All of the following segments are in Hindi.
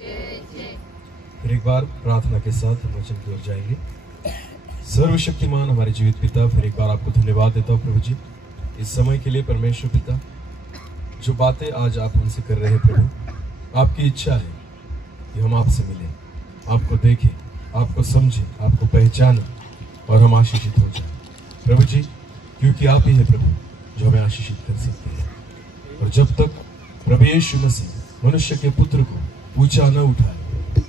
फिर एक बार प्रार्थना के साथ हम वचन की ओर जाएंगे। सर्वशक्तिमान हमारे जीवित पिता, फिर एक बार आपको धन्यवाद देता हूँ प्रभु जी इस समय के लिए। परमेश्वर पिता, जो बातें आज आप हमसे कर रहे हैं प्रभु, आपकी इच्छा है कि हम आपसे मिलें, आपको देखें, आपको समझें, आपको पहचानें और हम आशीषित हो जाएं प्रभु जी, क्योंकि आप ही है प्रभु जो हमें आशीषित कर सकते हैं। और जब तक प्रभु यीशु मसीह मनुष्य के पुत्र को ऊंचा न उठाए,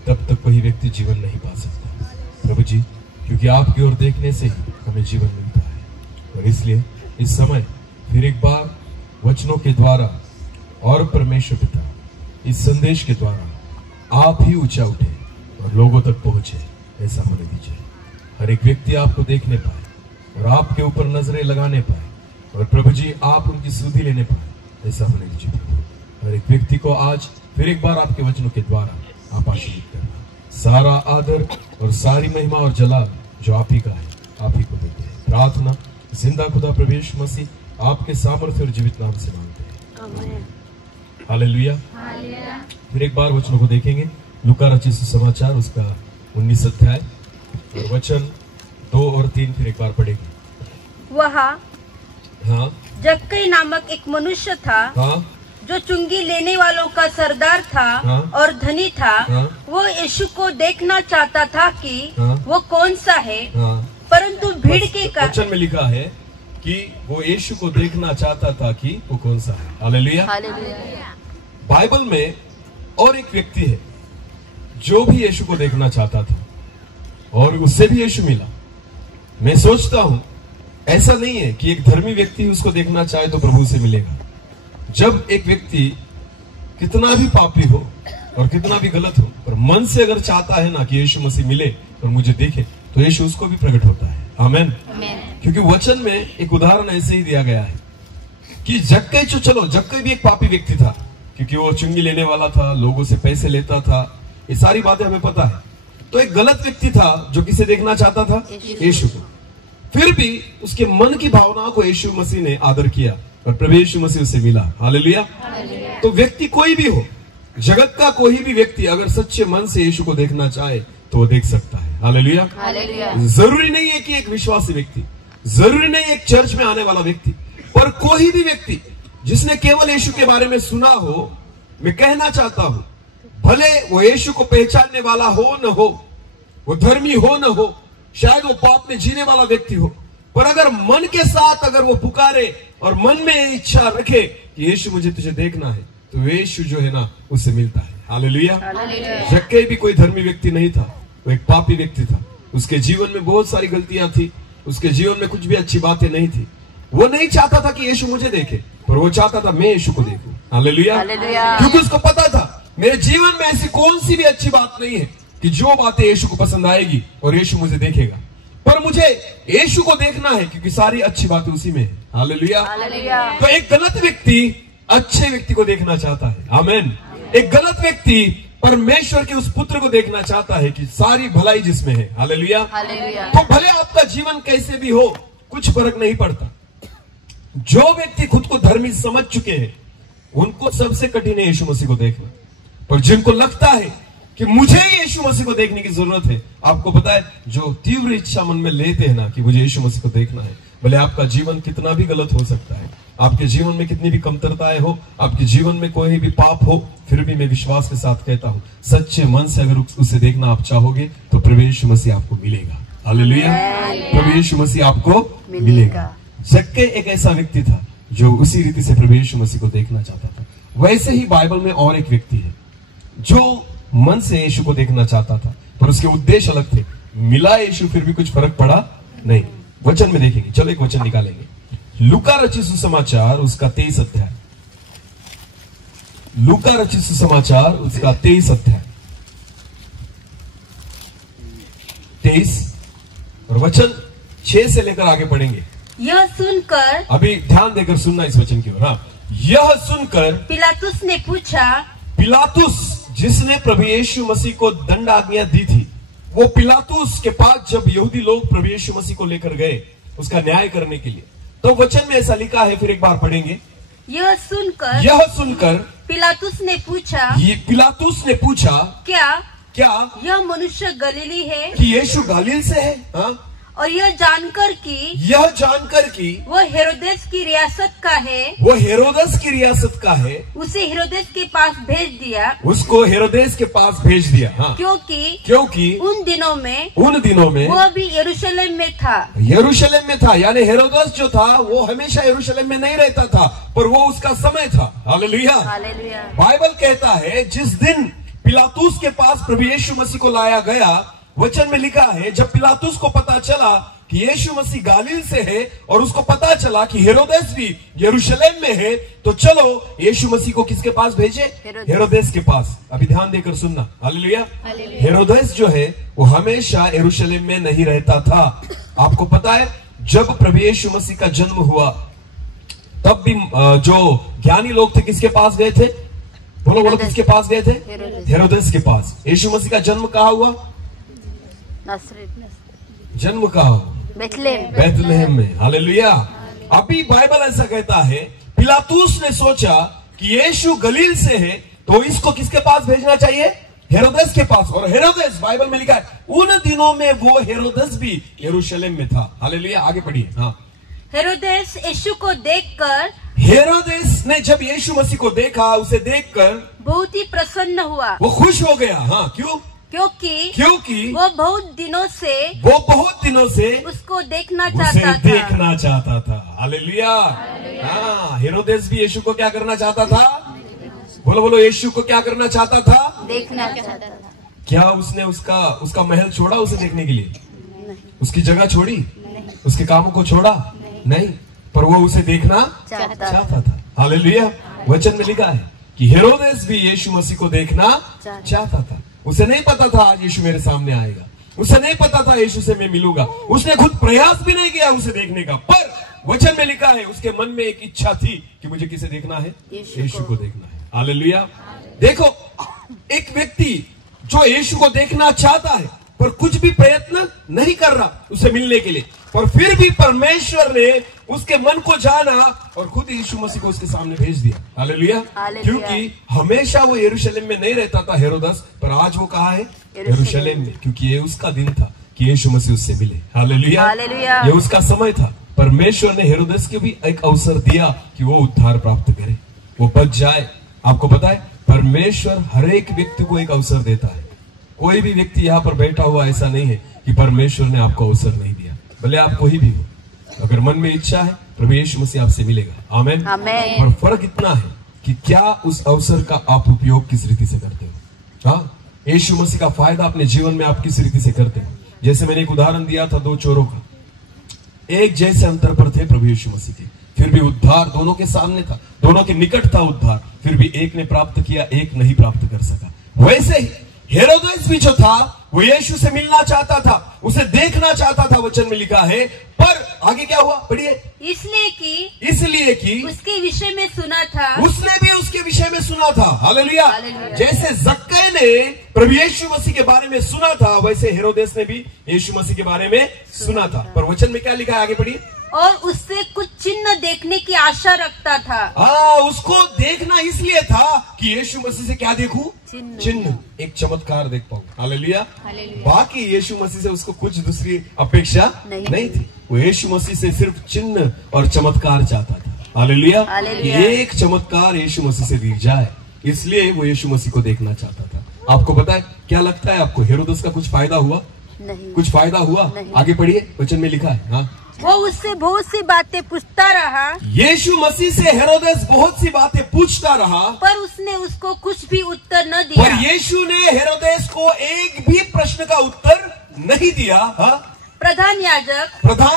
तब तक वही व्यक्ति जीवन नहीं पा सकता प्रभु जी, क्योंकि आपकी ओर देखने से ही हमें जीवन मिलता है। और इसलिए इस समय फिर एक बार वचनों के द्वारा और परमेश्वर पिता इस संदेश के द्वारा आप ही ऊंचा उठे और लोगों तक पहुंचे, ऐसा होने दीजिए। हर एक व्यक्ति आपको देखने पाए और आपके ऊपर नजरें लगाने पाए, और प्रभु जी आप उनकी सुधि लेने पाए, ऐसा होने दीजिए प्रभु। हर एक व्यक्ति को आज फिर एक बार आपके वचनों के द्वारा आप आशीर्वाद करना। सारा आदर और सारी महिमा और जलाल जो आप ही का है, आप ही को देते हैं। प्रार्थना जिंदा खुदा प्रभु यीशु मसीह आपके सामर्थ्य और जीवित नाम से मांगते हैं, हालेलुया। फिर एक बार वचनों को देखेंगे। लूका रचित सुसमाचार उसका 19 अध्याय और वचन 2 और 3 फिर एक बार पढ़ेंगे। वहाँ जक्कई नामक एक मनुष्य था जो चुंगी लेने वालों का सरदार था और धनी था। वो यीशु को देखना चाहता था कि वो कौन सा है, परंतु भीड़ के कारण। वचन में लिखा है कि वो यीशु को देखना चाहता था कि वो कौन सा है। हालेलुया। बाइबल में और एक व्यक्ति है जो भी यीशु को देखना चाहता था और उससे भी यीशु मिला। मैं सोचता हूं ऐसा नहीं है कि एक धर्मी व्यक्ति उसको देखना चाहे तो प्रभु से मिलेगा। जब एक व्यक्ति कितना भी पापी हो और कितना भी गलत हो, पर मन से अगर चाहता है ना कि यीशु मसीह मिले और मुझे देखे, तो यीशु उसको भी प्रकट होता है। आमेन। क्योंकि वचन में एक उदाहरण ऐसे ही दिया गया है कि जक्कई, चलो जक्कई भी एक पापी व्यक्ति था, क्योंकि वो चुंगी लेने वाला था, लोगों से पैसे लेता था, ये सारी बातें हमें पता है। तो एक गलत व्यक्ति था जो किसे देखना चाहता था, यीशु को। फिर भी उसके मन की भावनाओं को यीशु मसीह ने आदर किया और प्रभु यीशु मसीह उसे मिला। हालेलुया। तो व्यक्ति कोई भी हो, जगत का कोई भी व्यक्ति अगर सच्चे मन से यीशु को देखना चाहे तो वो देख सकता है। हालेलुया। जरूरी नहीं है कि एक विश्वासी व्यक्ति, जरूरी नहीं एक चर्च में आने वाला व्यक्ति, पर कोई भी व्यक्ति जिसने केवल यीशु के बारे में सुना हो, मैं कहना चाहता हूं, भले वो यीशु को पहचानने वाला हो न हो, वो धर्मी हो न हो, शायद वो पाप में जीने वाला व्यक्ति हो, पर अगर मन के साथ अगर वो पुकारे और मन में इच्छा रखे कि यीशु मुझे तुझे देखना है, तो यीशु जो है ना उससे मिलता है। हालेलुया। जक्कई भी कोई धर्मी व्यक्ति नहीं था, वो एक पापी व्यक्ति था। उसके जीवन में बहुत सारी गलतियां थी, उसके जीवन में कुछ भी अच्छी बातें नहीं थी। वो नहीं चाहता था कि यीशु मुझे देखे, पर वो चाहता था मैं यीशु को देखूं। हालेलुया। क्योंकि उसको पता था मेरे जीवन में ऐसी कौन सी भी अच्छी बात नहीं है कि जो बातें यीशु को पसंद आएगी और यीशु मुझे देखेगा, पर मुझे यीशु को देखना है क्योंकि सारी अच्छी बातें उसी में है। हालेलुया। तो एक गलत व्यक्ति अच्छे व्यक्ति को देखना चाहता है। आमेन। एक गलत व्यक्ति परमेश्वर के उस पुत्र को देखना चाहता है कि सारी भलाई जिसमें है। हालेलुया। तो भले आपका जीवन कैसे भी हो, कुछ फर्क नहीं पड़ता। जो व्यक्ति खुद को धर्मी समझ चुके हैं, उनको सबसे कठिन है यीशु मसीह को देखना। पर जिनको लगता है कि मुझे यीशु मसीह को देखने की जरूरत है, आपको पता है, जो तीव्र इच्छा मन में लेते हैं ना कि मुझे यीशु मसीह को देखना है, भले आपका जीवन कितना भी गलत हो सकता है, आपके जीवन में कितनी भी कमतरताएं हो, आपके जीवन में कोई भी पाप हो, फिर भी मैं विश्वास के साथ कहता हूं, सच्चे मन से अगर उसे देखना आप चाहोगे तो प्रभु यीशु मसीह आपको मिलेगा। हालेलुया। प्रभु यीशु मसीह आपको मिलेगा। जक्कई एक ऐसा व्यक्ति था जो उसी रीति से प्रभु यीशु मसीह को देखना चाहता था। वैसे ही बाइबल में और एक व्यक्ति है जो मन से यीशु को देखना चाहता था, पर उसके उद्देश्य अलग थे। मिला यीशु, फिर भी कुछ फर्क पड़ा नहीं। वचन में देखेंगे, चलो एक वचन निकालेंगे। लूका रचित सुसमाचार उसका 23 अध्याय। लूका रचित सुसमाचार उसका 23 अध्याय 23 और वचन 6 से लेकर आगे पढ़ेंगे। यह सुनकर, अभी ध्यान देकर सुनना इस वचन की ओर। हाँ, यह सुनकर पिलातुस ने पूछा। पिलातुस जिसने प्रभु यीशु मसीह को दंड आज्ञा दी थी, वो पिलातुस के पास जब यहूदी लोग प्रभु यीशु मसीह को लेकर गए उसका न्याय करने के लिए, तो वचन में ऐसा लिखा है, फिर एक बार पढ़ेंगे यह सुनकर पिलातुस ने पूछा क्या यह मनुष्य गलीली है? कि यीशु गलील से है? हाँ? और यह जानकर कि वो हेरोदेस की रियासत का है, उसे हेरोदेस के पास भेज दिया। उसको हेरोदेस के पास भेज दिया। हाँ। क्योंकि उन दिनों में वो भी यरूशलेम में था। यानी हेरोदेस जो था वो हमेशा यरूशलेम में नहीं रहता था, पर वो उसका समय था। हालेलुया। बाइबल कहता है जिस दिन पिलातुस के पास प्रभु यीशु मसीह को लाया गया, वचन में लिखा है जब पिलातुस को पता चला कि यीशु मसीह गालील से है और उसको पता चला कि हेरोदेस भी यरूशलेम में है, तो चलो यीशु मसीह को किसके पास भेजे? हेरोदेस के पास। अभी ध्यान देकर सुनना। हालेलुया। हेरोदेस जो है वो हमेशा यरूशलेम में नहीं रहता था। आपको पता है जब प्रभु यीशु मसीह का जन्म हुआ तब भी जो ज्ञानी लोग थे किसके पास गए थे? बोलो किसके पास गए थे? हेरोदेस के पास। यीशु मसीह का जन्म कहाँ हुआ? जन्म कहाँ हुआ? बैतलहम में। हालेलुया। अभी बाइबल ऐसा कहता है पिलातुस ने सोचा कि यीशु गलील से है तो इसको किसके पास भेजना चाहिए? हेरोदेस के पास। और हेरोदेस बाइबल में लिखा है उन दिनों में वो हेरोदेस भी यरूशलेम में था। हालेलुया। आगे पढ़िए। हाँ। हेरोदेस यीशु को देखकर, हेरोदेस ने जब यीशु मसीह को देखा, उसे देखकर बहुत ही प्रसन्न हुआ। वो खुश हो गया। हाँ। क्योंकि वो बहुत दिनों से उसको देखना चाहता था। हालेलुया। हाँ। हेरोदेस भी यीशु को क्या करना चाहता था? बोलो यीशु को क्या करना चाहता था? देखना चाहता था। क्या उसने उसका महल छोड़ा उसे देखने के लिए? नहीं। उसकी जगह छोड़ी? नहीं। उसके कामों को छोड़ा? नहीं। पर वो उसे देखना चाहता था। हालेलुया। वचन में लिखा है कि हेरोदेस भी यीशु मसीह को देखना चाहता था। उसे नहीं पता था आज यीशु मेरे सामने आएगा, उसे नहीं पता था यीशु से मैं मिलूंगा, उसने खुद प्रयास भी नहीं किया उसे देखने का, पर वचन में लिखा है उसके मन में एक इच्छा थी कि मुझे किसे देखना है? यीशु को देखना है। हालेलुया। देखो एक व्यक्ति जो यीशु को देखना चाहता है पर कुछ भी प्रयत्न नहीं कर रहा उसे मिलने के लिए, पर फिर भी परमेश्वर ने उसके मन को जाना और खुद यीशु मसीह को उसके सामने भेज दिया। हालेलुया। क्योंकि हमेशा वो यरूशलेम में नहीं रहता था हेरोदेस, पर आज वो कहाँ है? यरूशलेम में। क्योंकि ये उसका दिन था कि यीशु मसीह उससे मिले। हालेलुया। ये उसका समय था। परमेश्वर ने हेरोदेस को भी एक अवसर दिया कि वो उद्धार प्राप्त करे, वो बच जाए। आपको पता है परमेश्वर हर एक व्यक्ति को एक अवसर देता है। कोई भी व्यक्ति यहाँ पर बैठा हुआ ऐसा नहीं है कि परमेश्वर ने आपको अवसर नहीं दिया, भले आप कोई भी हो। अगर मन में इच्छा है प्रभु यीशु मसीह आपसे मिलेगा। आमेन। और फर्क इतना है कि क्या उस अवसर का आप उपयोग किस रीति से करते हो। हाँ। यीशु मसीह का फायदा अपने जीवन में आप किस रीति से करते हो। जैसे मैंने एक उदाहरण दिया था 2 चोरों का, एक जैसे अंतर पर थे प्रभु यीशु मसीह के, फिर भी उद्धार दोनों के सामने था, दोनों के निकट था उद्धार, फिर भी एक ने प्राप्त किया, एक नहीं प्राप्त कर सका। वैसे ही हेरोदेस भी जो था वो यीशु से मिलना चाहता था, उसे देखना चाहता था। वचन में लिखा है, पर आगे क्या हुआ? पढ़िए। इसलिए कि उसके विषय में सुना था, उसने भी उसके विषय में सुना था। हालेलुया। जैसे जक्कई ने प्रभु यीशु मसीह के बारे में सुना था, वैसे हेरोदेस ने भी यीशु मसीह के बारे में सुना था। पर वचन में क्या लिखा है? आगे पढ़िए। और उससे कुछ चिन्ह देखने की आशा रखता था। हाँ, उसको देखना इसलिए था कि यीशु मसीह से क्या देखूं? चिन्ह, एक चमत्कार देख पाऊं। हालेलुया। बाकी यीशु मसीह से उसको कुछ दूसरी अपेक्षा नहीं थी। वो यीशु मसीह से सिर्फ चिन्ह और चमत्कार चाहता था। हालेलुया। एक चमत्कार यीशु मसीह से दिख जाए, इसलिए वो यीशु मसीह को देखना चाहता था। आपको पता है क्या लगता है आपको? हेरोदेस का कुछ फायदा हुआ? नहीं। कुछ फायदा हुआ? आगे पढ़िए, वचन में लिखा है। हाँ। वो उससे बहुत सी बातें पूछता रहा। यीशु मसीह से हेरोदेस बहुत सी बातें पूछता रहा, पर उसने उसको कुछ भी उत्तर न दिया। पर यीशु ने हेरोदेस को एक भी प्रश्न का उत्तर नहीं दिया। हाँ? प्रधान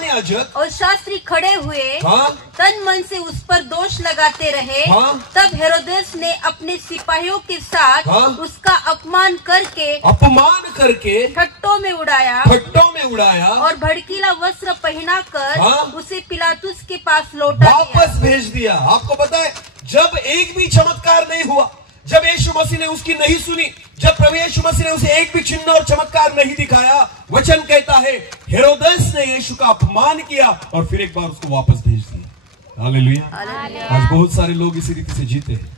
याजक और शास्त्री खड़े हुए, हाँ? तन मन से उस पर दोष लगाते रहे। हाँ? तब हेरोदेस ने अपने सिपाहियों के साथ, हाँ? उसका अपमान करके ठट्टों में उड़ाया और भड़कीला वस्त्र पहनाकर, हाँ? उसे पिलातुस के पास वापस भेज दिया। आपको पता है जब एक भी चमत्कार नहीं हुआ, जब यीशु मसीह ने उसकी नहीं सुनी, जब प्रभु यीशु मसीह ने उसे एक भी चिन्ह और चमत्कार नहीं दिखाया, वचन कहता है हेरोदेस ने यीशु का अपमान किया और फिर एक बार उसको वापस भेज दिया। हालेलुया। आज बहुत सारे लोग इसी रीति से जीते हैं।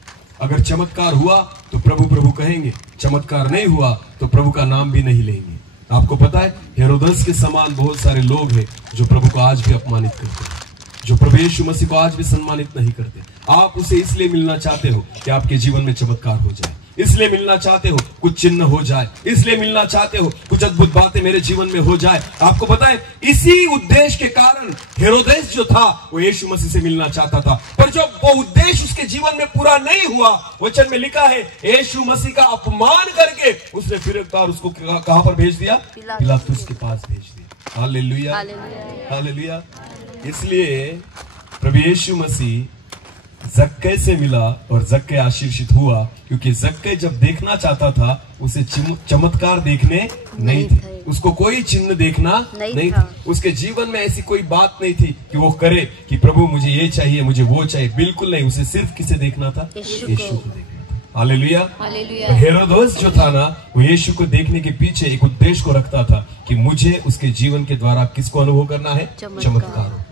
अगर चमत्कार हुआ तो प्रभु प्रभु कहेंगे, चमत्कार नहीं हुआ तो प्रभु का नाम भी नहीं लेंगे। आपको पता है हेरोदेस के समान बहुत सारे लोग हैं जो प्रभु को आज भी अपमानित करते हैं, जो प्रभु यीशु मसीह को आज भी सम्मानित नहीं करते। आप उसे इसलिए मिलना चाहते हो कि आपके जीवन में चमत्कार हो जाए, इसलिए मिलना चाहते हो कुछ चिन्ह हो जाए, इसलिए मिलना चाहते हो कुछ अद्भुत बातें मेरे जीवन में हो जाए। आपको पता है इसी उद्देश्य के कारण हेरोदेस जो था वो यीशु मसीह से मिलना चाहता था, पर जब वो उद्देश्य उसके जीवन में पूरा नहीं हुआ, वचन में लिखा है यीशु मसीह का अपमान करके उसने फिर एक बार उसको कहां पर भेज दिया? पिलातुस के पास भेज दिया। Hallelujah, hallelujah. इसलिए प्रभु यीशु मसीह जक्कै से मिला और जक्कै आशीषित हुआ, क्योंकि जक्कै जब देखना चाहता था उसे चमत्कार देखने नहीं थे, उसको कोई चिन्ह देखना नहीं था। उसके जीवन में ऐसी कोई बात नहीं थी कि वो करे कि प्रभु मुझे ये चाहिए, मुझे वो चाहिए, बिल्कुल नहीं। उसे सिर्फ किसे देखना था? यीशु को देखना था। हालेलुया। हेरोदेस जो था ना, वो यीशु को देखने के पीछे एक उद्देश्य को रखता था कि मुझे उसके जीवन के द्वारा किसको अनुभव करना है? चमत्कार,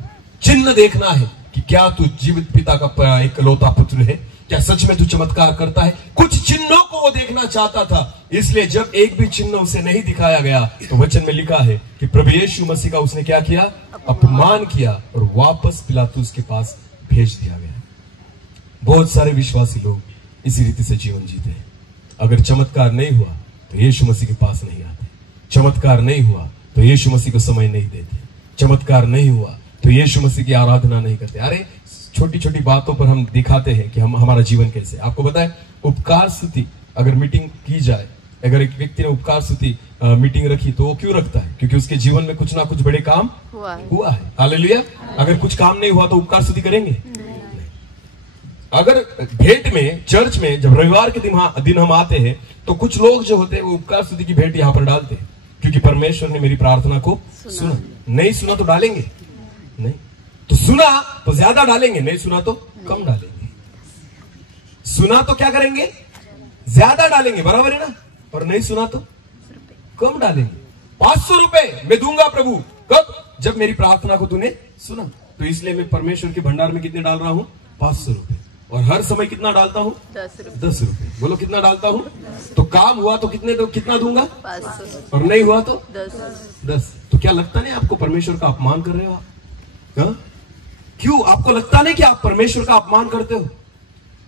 चिन्ह देखना है कि क्या तू जीवित पिता का इकलौता पुत्र है, क्या सच में तू चमत्कार करता है। कुछ चिन्हों को वो देखना चाहता था, इसलिए जब एक भी चिन्ह उसे नहीं दिखाया गया तो वचन में लिखा है कि प्रभु यीशु मसीह का उसने क्या किया? अपमान किया और वापस पिलातुस के पास भेज दिया गया। बहुत सारे विश्वासी लोग इसी रीति से जीवन जीते हैं। अगर चमत्कार नहीं हुआ तो यीशु मसीह के पास नहीं आते, चमत्कार नहीं हुआ तो यीशु मसीह को समय नहीं देते, चमत्कार नहीं हुआ तो यीशु मसीह की आराधना नहीं करते। अरे छोटी छोटी बातों पर हम दिखाते हैं कि हम हमारा जीवन कैसे। आपको पता है उपकार स्तुति अगर मीटिंग की जाए, अगर एक व्यक्ति ने उपकार स्तुति मीटिंग रखी तो वो क्यों रखता है? क्योंकि उसके जीवन में कुछ ना कुछ बड़े काम हुआ है। हालेलुया। अगर कुछ काम नहीं हुआ तो उपकार स्तुति करेंगे? नहीं। अगर भेंट में चर्च में जब रविवार के दिन हम आते हैं तो कुछ लोग जो होते हैं वो उपकार स्तुति की भेंट यहाँ पर डालते हैं, क्योंकि परमेश्वर ने मेरी प्रार्थना को सुना। नहीं सुना तो डालेंगे नहीं, तो सुना तो ज्यादा डालेंगे, नहीं सुना तो कम डालेंगे। सुना तो क्या करेंगे? ज्यादा डालेंगे, बराबर है ना। और नहीं सुना तो कम डालेंगे। 500 रुपए मैं दूंगा प्रभु, कब? जब मेरी प्रार्थना को तूने सुना। तो इसलिए मैं परमेश्वर के भंडार में कितने डाल रहा हूं? 500 रुपए। और हर समय कितना डालता हूं? 10 रुपए। बोलो कितना डालता हूं? तो काम हुआ तो कितना दूंगा? 500। और नहीं हुआ तो 10। तो क्या लगता नहीं आपको परमेश्वर का अपमान कर रहे हो आप? क्यों आपको लगता नहीं कि आप परमेश्वर का अपमान करते हो?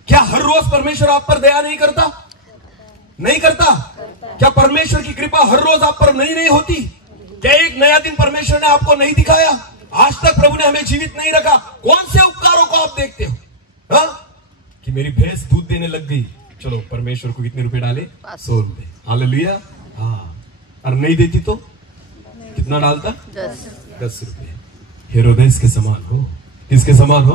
क्या हर रोज परमेश्वर आप पर दया नहीं करता? नहीं करता? क्या परमेश्वर की कृपा हर रोज आप पर नहीं होती? क्या एक नया दिन परमेश्वर ने आपको नहीं दिखाया? आज तक प्रभु ने हमें जीवित नहीं रखा। कौन से उपकारों को आप देखते हो? कि मेरी भैंस दूध देने लग गई, चलो परमेश्वर को कितने रुपए डाले? 100 रुपए। हालेलुया। हाँ, और नहीं देती तो कितना डालता? 10 रुपए। हेरोदेस के समान हो। किसके समान हो?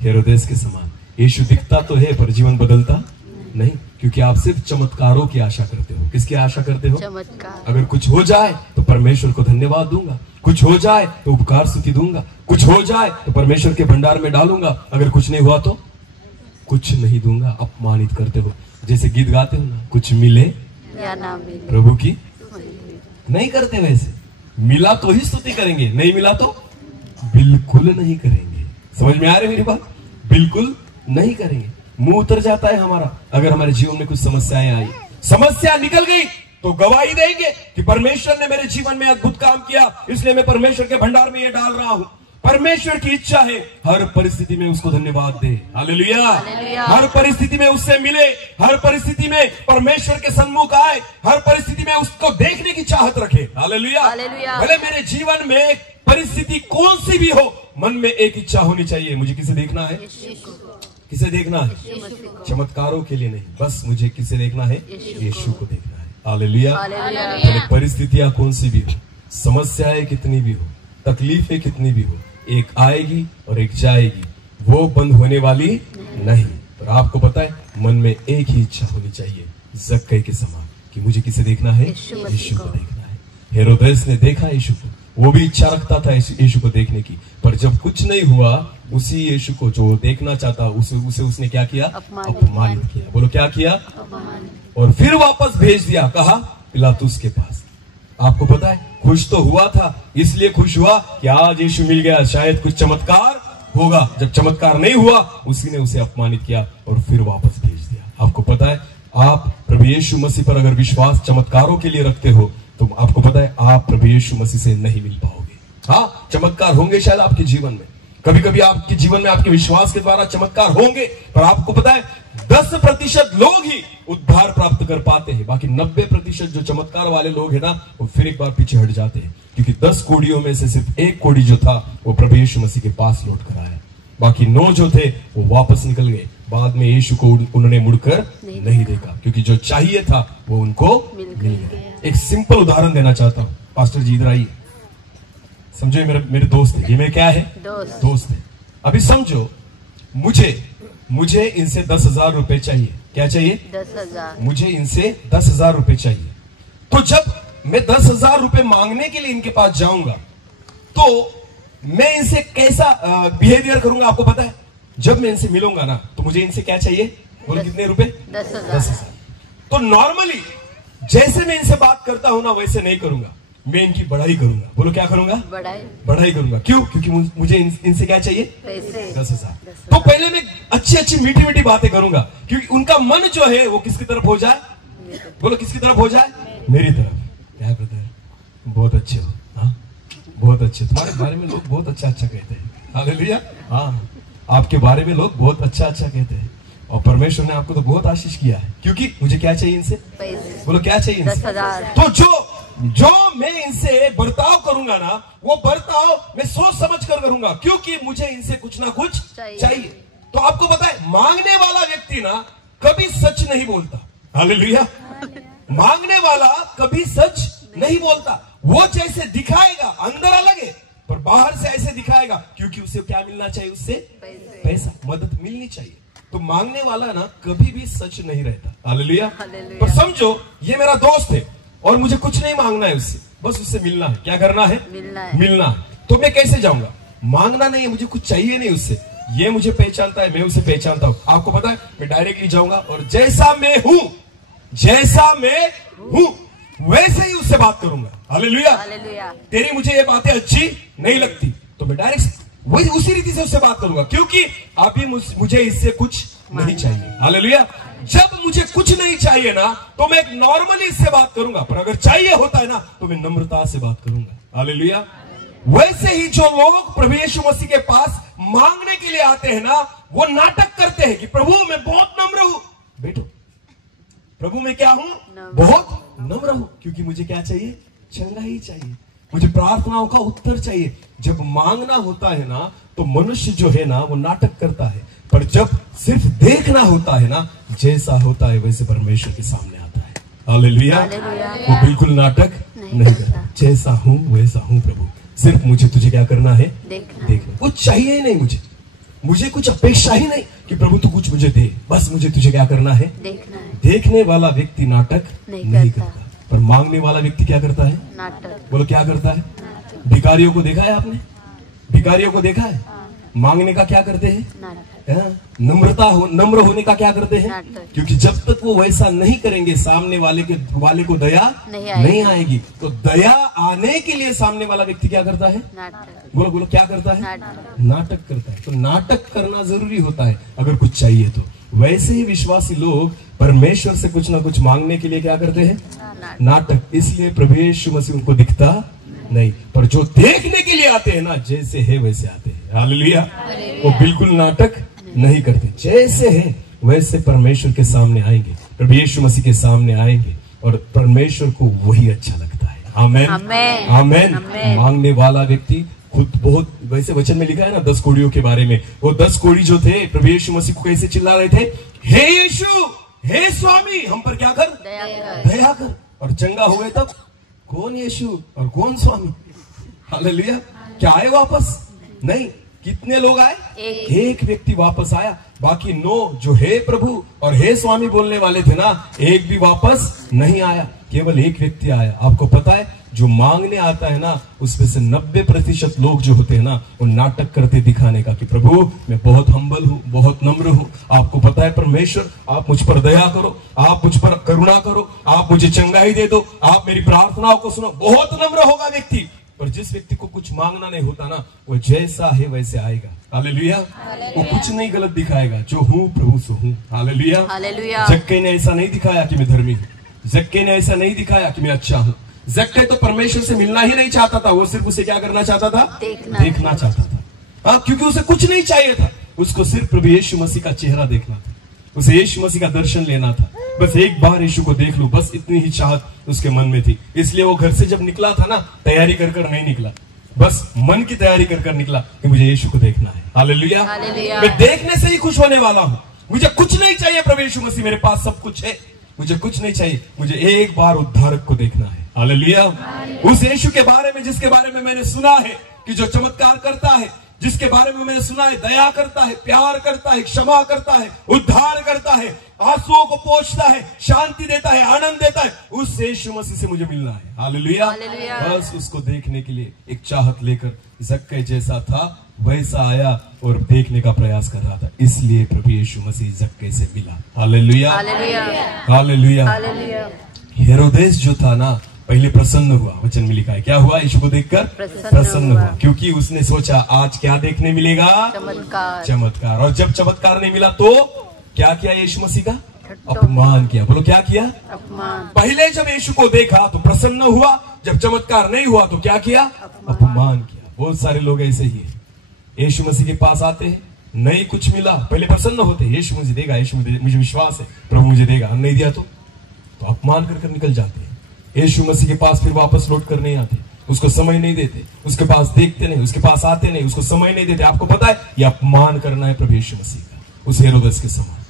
हेरोदेस के समान। यीशु दिखता तो है पर जीवन बदलता नहीं, क्योंकि आप सिर्फ चमत्कारों की आशा करते हो। किसकी आशा करते हो? चमत्कार। अगर कुछ हो जाए तो परमेश्वर को धन्यवाद दूंगा, कुछ हो जाए तो उपकार स्तुति दूंगा, कुछ हो जाए तो परमेश्वर के भंडार में डालूंगा, अगर कुछ नहीं हुआ तो कुछ नहीं दूंगा। अपमानित करते हो। जैसे गीत गाते हो ना, कुछ मिले या ना मिले प्रभु की नहीं करते। वैसे मिला तो ही स्तुति करेंगे, नहीं मिला तो बिल्कुल नहीं करेंगे। समझ में आ रही मेरी बात? बिल्कुल नहीं करेंगे। मुंह उतर जाता है हमारा। अगर हमारे जीवन में कुछ समस्याएं आई, समस्या निकल गई तो गवाही देंगे कि परमेश्वर ने मेरे जीवन में अद्भुत काम किया, इसलिए मैं परमेश्वर के भंडार में ये डाल रहा हूं। परमेश्वर की इच्छा है हर परिस्थिति में उसको धन्यवाद दे। हालेलुया। हर परिस्थिति में उससे मिले, हर परिस्थिति में परमेश्वर के सन्मुख आए, हर परिस्थिति में उसको देखने की चाहत रखे। हालेलुया। भले मेरे जीवन में परिस्थिति कौन सी भी हो, मन में एक इच्छा होनी चाहिए, मुझे किसे देखना है? किसे देखना है? चमत्कारों के लिए नहीं, बस मुझे किसे देखना है? यीशु को देखना है। हालेलुया। भले परिस्थितियां कौन सी भी हो, समस्याएं कितनी भी हो, तकलीफें कितनी भी हो, एक आएगी और एक जाएगी, वो बंद होने वाली नहीं। पर आपको पता है मन में एक ही इच्छा होनी चाहिए, जक्कै के समान, कि मुझे किसे देखना है? यीशु को देखना है। हेरोदेस ने देखा यीशु को, वो भी इच्छा रखता था यीशु को देखने की, पर जब कुछ नहीं हुआ उसी यीशु को जो देखना चाहता उसे उसने क्या किया? अपमानित किया। बोलो क्या किया? और फिर वापस भेज दिया, कहा पिलातुस के पास। आपको पता है खुश तो हुआ था, इसलिए खुश हुआ कि आज यीशु मिल गया, शायद कुछ चमत्कार होगा। जब चमत्कार नहीं हुआ, उसी ने उसे अपमानित किया और फिर वापस भेज दिया। आपको पता है, आप प्रभु यीशु मसीह पर अगर विश्वास चमत्कारों के लिए रखते हो तो आपको पता है आप प्रभु यीशु मसीह से नहीं मिल पाओगे। हाँ, चमत्कार होंगे शायद आपके जीवन में, कभी कभी आपके जीवन में आपके विश्वास के द्वारा चमत्कार होंगे, पर आपको पता है 10% लोग ही उद्धार प्राप्त कर पाते हैं। बाकी 90% जो चमत्कार वाले लोग हैं ना, वो फिर एक बार पीछे हट जाते हैं, क्योंकि 10 कोड़ियों में से सिर्फ 1 कोड़ी जो था वो प्रभु यीशु मसीह के पास लौट कर आया। बाकी 9 जो थे वो वापस निकल गए। बाद में यीशु को उन्होंने मुड़कर नहीं देखा, क्योंकि जो चाहिए था वो उनको मिल गया। एक सिंपल उदाहरण देना चाहता हूं। पास्टर जी इधर आइए, समझो मेरे दोस्त है, ये मेरे क्या है, दोस्त है। अभी समझो मुझे इनसे 10,000 रुपए चाहिए। क्या चाहिए? 10,000। मुझे इनसे 10,000 रुपए चाहिए। तो जब मैं 10,000 रुपए मांगने के लिए इनके पास जाऊंगा तो मैं इनसे कैसा बिहेवियर करूंगा आपको पता है? जब मैं इनसे मिलूंगा ना तो मुझे इनसे क्या चाहिए? बोलो कितने रुपए? 10,000। तो नॉर्मली जैसे मैं इनसे बात करता हूं ना वैसे नहीं करूंगा, मैं इनकी बढ़ाई करूंगा। बोलो क्या करूंगा? बढ़ाई करूंगा। क्यों? क्योंकि मुझे इनसे क्या चाहिए? 10,000। तो पहले मैं अच्छी मीठी मीठी बातें करूंगा, क्योंकि उनका मन जो है वो किसकी तरफ हो जाए? बोलो किसकी तरफ हो जाए? मेरी तरफ। क्या ब्रदर, बहुत अच्छे हो, हाँ बहुत अच्छे, तुम्हारे बारे में लोग बहुत अच्छा कहते हैं। हालेलुया। हाँ, आपके बारे में लोग बहुत अच्छा कहते हैं, और परमेश्वर ने आपको तो बहुत आशीष किया है। क्योंकि मुझे क्या चाहिए इनसे? बोलो क्या चाहिए इनसे? 10,000। तो जो मैं इनसे बर्ताव करूंगा ना, वो बर्ताव मैं सोच समझ कर करूंगा, क्योंकि मुझे इनसे कुछ ना कुछ चाहिए। तो आपको पता है, मांगने वाला व्यक्ति ना कभी सच नहीं बोलता। हालेलुया। मांगने वाला कभी सच नहीं बोलता। वो जैसे दिखाएगा अंदर अलग है, पर बाहर से ऐसे दिखाएगा, क्योंकि उसे क्या मिलना चाहिए? उससे पैसा, मदद मिलनी चाहिए। तो मांगने वाला ना कभी भी सच नहीं रहता। हालेलुया। पर समझो ये मेरा दोस्त है और मुझे कुछ नहीं मांगना है उससे, बस उससे मिलना है। क्या करना है? मिलना है। तो मैं कैसे जाऊंगा? मांगना नहीं है, मुझे कुछ चाहिए नहीं उससे, ये मुझे पहचानता है, मैं उसे पहचानता हूं। आपको पता है, मैं डायरेक्टली जाऊंगा और जैसा मैं हूं वैसे ही उससे बात करूंगा। हालेलुया। तेरी मुझे ये बातें अच्छी नहीं लगती तो मैं डायरेक्ट वही उसी रीति से उससे बात करूंगा, क्योंकि अभी मुझे इससे कुछ नहीं चाहिए। हालेलुया। जब मुझे कुछ नहीं चाहिए ना तो मैं एक नॉर्मली इससे बात करूंगा, पर अगर चाहिए होता है ना तो मैं नम्रता से बात करूंगा। हालेलुया। वैसे ही जो लोग प्रभु यीशु मसीह के पास मांगने के लिए आते हैं ना, वो नाटक करते हैं कि प्रभु मैं बहुत नम्र हूं। बेटो, प्रभु मैं क्या हूं? बहुत नम्र हूं, क्योंकि मुझे क्या चाहिए? चंगाई चाहिए, मुझे प्रार्थनाओं का उत्तर चाहिए। जब मांगना होता है ना तो मनुष्य जो है ना वो नाटक करता है, पर जब सिर्फ देखना होता है ना, जैसा होता है वैसे परमेश्वर के सामने आता है। हालेलुया। वो बिल्कुल नाटक नहीं करता। जैसा हूं वैसा हूं प्रभु, सिर्फ मुझे तुझे क्या करना है? देखना। कुछ चाहिए ही नहीं मुझे कुछ अपेक्षा ही नहीं कि प्रभु तू कुछ मुझे दे, बस मुझे तुझे क्या करना है? देखने वाला व्यक्ति नाटक नहीं करता, पर मांगने वाला व्यक्ति क्या करता है? नाटक। बोलो क्या करता है? भिखारियों को देखा है आपने? भिखारियों को देखा है? मांगने का क्या करते हैं? नम्र होने का क्या करते हैं? क्योंकि जब तक वो वैसा नहीं करेंगे सामने वाले को दया नहीं आएगी। तो दया आने के लिए सामने वाला व्यक्ति क्या करता है? बोलो क्या करता है? नाटक करता है। तो नाटक करना जरूरी होता है अगर कुछ चाहिए तो। वैसे ही विश्वासी लोग परमेश्वर से कुछ ना कुछ मांगने के लिए क्या करते हैं? नाटक। इसलिए प्रभु यीशु मसीह उनको दिखता नहीं, पर जो देखने के लिए आते हैं ना, जैसे है वैसे आते हैं। हालेलुया। वो बिल्कुल नाटक नहीं करते, जैसे है वैसे परमेश्वर के सामने आएंगे, प्रभु यीशु मसीह के सामने आएंगे, और परमेश्वर को वही अच्छा लगता है। आमेन, आमेन। मांगने वाला व्यक्ति खुद बहुत, वैसे वचन में लिखा है ना 10 कोड़ियों के बारे में, वो 10 कोड़ी जो थे प्रभु यीशु मसीह को कैसे चिल्ला रहे थे? हे यीशु, हे स्वामी, हम पर क्या कर? दया कर। और चंगा हुए तब कौन यीशु और कौन स्वामी? हालेलुया। क्या आए वापस? नहीं। कितने लोग आए? एक व्यक्ति वापस आया। बाकी 9 जो हे प्रभु और हे स्वामी बोलने वाले थे ना, एक भी वापस नहीं आया, केवल एक व्यक्ति आया। आपको पता है, जो मांगने आता है ना, उसमें से 90% लोग जो होते हैं ना, वो नाटक करते दिखाने का कि प्रभु मैं बहुत हम्बल हूँ, बहुत नम्र हूँ। आपको पता है परमेश्वर, आप मुझ पर दया करो, आप मुझ पर करुणा करो, आप मुझे चंगाई दे दो, आप मेरी प्रार्थनाओं को सुनो। बहुत नम्र होगा व्यक्ति, पर जिस व्यक्ति को कुछ मांगना नहीं होता ना, वो जैसा है वैसे आएगा। हालेलुया। वो कुछ नहीं गलत दिखाएगा, जो हूँ प्रभु सो हूँ। हालेलुया। जक्कई ने ऐसा नहीं दिखाया कि मैं धर्मी हूँ, जक्कई ने ऐसा नहीं दिखाया कि मैं अच्छा हूँ। जक्कई तो परमेश्वर से मिलना ही नहीं चाहता था, वो सिर्फ उसे क्या करना चाहता था? देखना चाहता था। हाँ, क्योंकि उसे कुछ नहीं चाहिए था, उसको सिर्फ प्रभु यीशु मसीह का चेहरा देखना था, उसे यीशु मसीह का दर्शन लेना था। बस एक बार यीशु को देख लूं, बस इतनी ही चाहत उसके मन में थी। इसलिए वो घर से जब निकला था ना, तैयारी कर कर नहीं निकला, बस मन की तैयारी कर कर निकला कि मुझे यीशु को देखना है। हालेलुया। मैं देखने से ही खुश होने वाला हूँ। मुझे कुछ नहीं चाहिए प्रभु यीशु मसीह, मेरे पास सब कुछ है, मुझे कुछ नहीं चाहिए, मुझे एक बार उद्धारक को देखना है। हालेलुया। उस यीशु के बारे में जिसके बारे में मैंने सुना है कि जो चमत्कार करता है, जिसके बारे में मैंने सुना है दया करता है, प्यार करता है, क्षमा करता है, उद्धार करता है, आंसुओं को पोंछता है, शांति देता है, आनंद देता है, उस यीशु मसीह से मुझे मिलना है। हालेलुया। बस उसको देखने के लिए एक चाहत लेकर जक्कई जैसा था वैसा आया और देखने का प्रयास कर रहा था, इसलिए प्रभु यीशु मसीह जक्कई से मिला। हालेलुया। हालेलुया। हेरोदेस जो था ना, पहले प्रसन्न हुआ, वचन में लिखा है क्या हुआ? यीशु को देखकर प्रसन्न हुआ, क्योंकि उसने सोचा आज क्या देखने मिलेगा? चमत्कार। और जब चमत्कार नहीं मिला तो क्या किया यीशु मसीह का? अपमान किया। बोलो क्या किया? अपमान। पहले जब यीशु को देखा तो प्रसन्न हुआ, जब चमत्कार नहीं हुआ तो क्या किया? अपमान किया। बहुत सारे लोग ऐसे ही है, यीशु मसीह के पास आते हैं, नहीं कुछ मिला, पहले प्रसन्न होते, यीशु मुझे देगा, यीशु मुझे विश्वास है, प्रभु मुझे देगा, नहीं दिया तो अपमान कर निकल जाते हैं। यीशु मसीह के पास फिर वापस लौट कर नहीं आते, उसको समय नहीं देते, उसके पास देखते नहीं, उसके पास आते नहीं, उसको समय नहीं देते। आपको पता है ये अपमान करना है प्रभु यीशु मसीह का। उस हेरोदेस के समान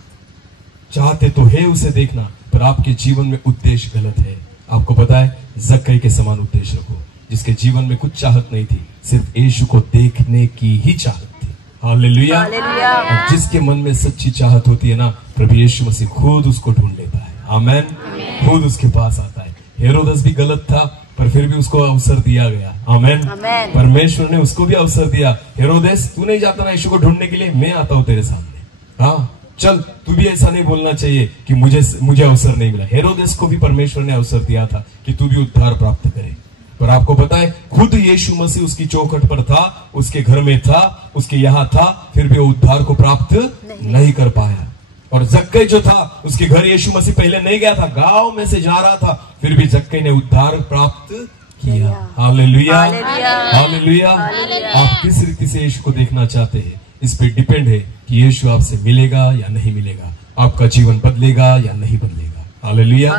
चाहते तो है उसे देखना, पर आपके जीवन में उद्देश्य गलत है। आपको पता है जक्कई के समान उद्देश्य रखो, जिसके जीवन में कुछ चाहत नहीं थी, सिर्फ यीशु को देखने की ही चाहत थी। हालेलुया। और जिसके मन में सच्ची चाहत होती है ना, प्रभु यीशु मसीह खुद उसको ढूंढ लेता है। आमेन। खुद उसके पास आता है। हेरोदेस भी गलत था, पर फिर भी उसको अवसर दिया गया। आमेन। परमेश्वर ने उसको भी अवसर दिया। हेरोदेस तू नहीं जाता ना यीशु को ढूंढने के लिए, मैं आता हूं तेरे सामने। हाँ चल, तू भी ऐसा नहीं बोलना चाहिए कि मुझे अवसर नहीं मिला। हेरोदेस को भी परमेश्वर ने अवसर दिया था कि तू भी उद्धार प्राप्त करे, पर आपको पता है खुद यीशु मसीह उसकी चौखट पर था, उसके घर में था, उसके यहाँ था, फिर भी वो उद्धार को प्राप्त नहीं कर पाया। और जक्कई जो था उसके घर यीशु मसीह पहले नहीं गया था, गांव में से जा रहा था, फिर भी जक्कई ने उद्धार प्राप्त किया। हालेलुया। हालेलुया। आप किस रीति से यीशु को देखना चाहते हैं, इस पे डिपेंड है कि यीशु आपसे मिलेगा या नहीं मिलेगा, आपका जीवन बदलेगा या नहीं बदलेगा। हालेलुया।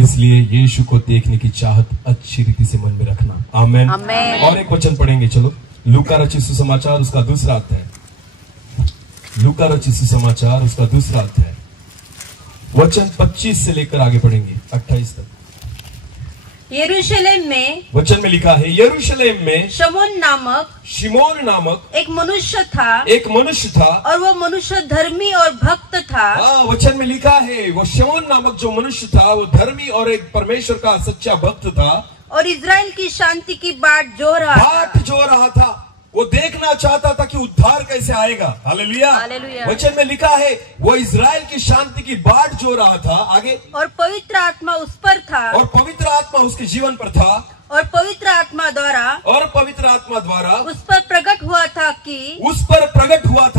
इसलिए यीशु को देखने की चाहत अच्छी रीति से मन में रखना। आमेन। और एक वचन पढ़ेंगे, चलो लूका रचित सुसमाचार उसका दूसरा अध्याय, लूका रचित सुसमाचार उसका दूसरा अध्याय, वचन 25 से लेकर आगे पढ़ेंगे 28 तक। यरूशलेम में, वचन में लिखा है यरूशलेम में शिमोन नामक एक मनुष्य था, और वो मनुष्य धर्मी और भक्त था। वचन में लिखा है वो शिमोन नामक जो मनुष्य था वो धर्मी और एक परमेश्वर का सच्चा भक्त था, और इजराइल की शांति की बाट जो रहा था। वो देखना चाहता था कि उद्धार कैसे आएगा। हालेलुया। वचन में लिखा है वो इजराइल की शांति की बाट जो रहा था। आगे, और पवित्र आत्मा उस पर था, और पवित्र आत्मा उसके जीवन पर था, और पवित्र आत्मा द्वारा उस पर प्रकट हुआ था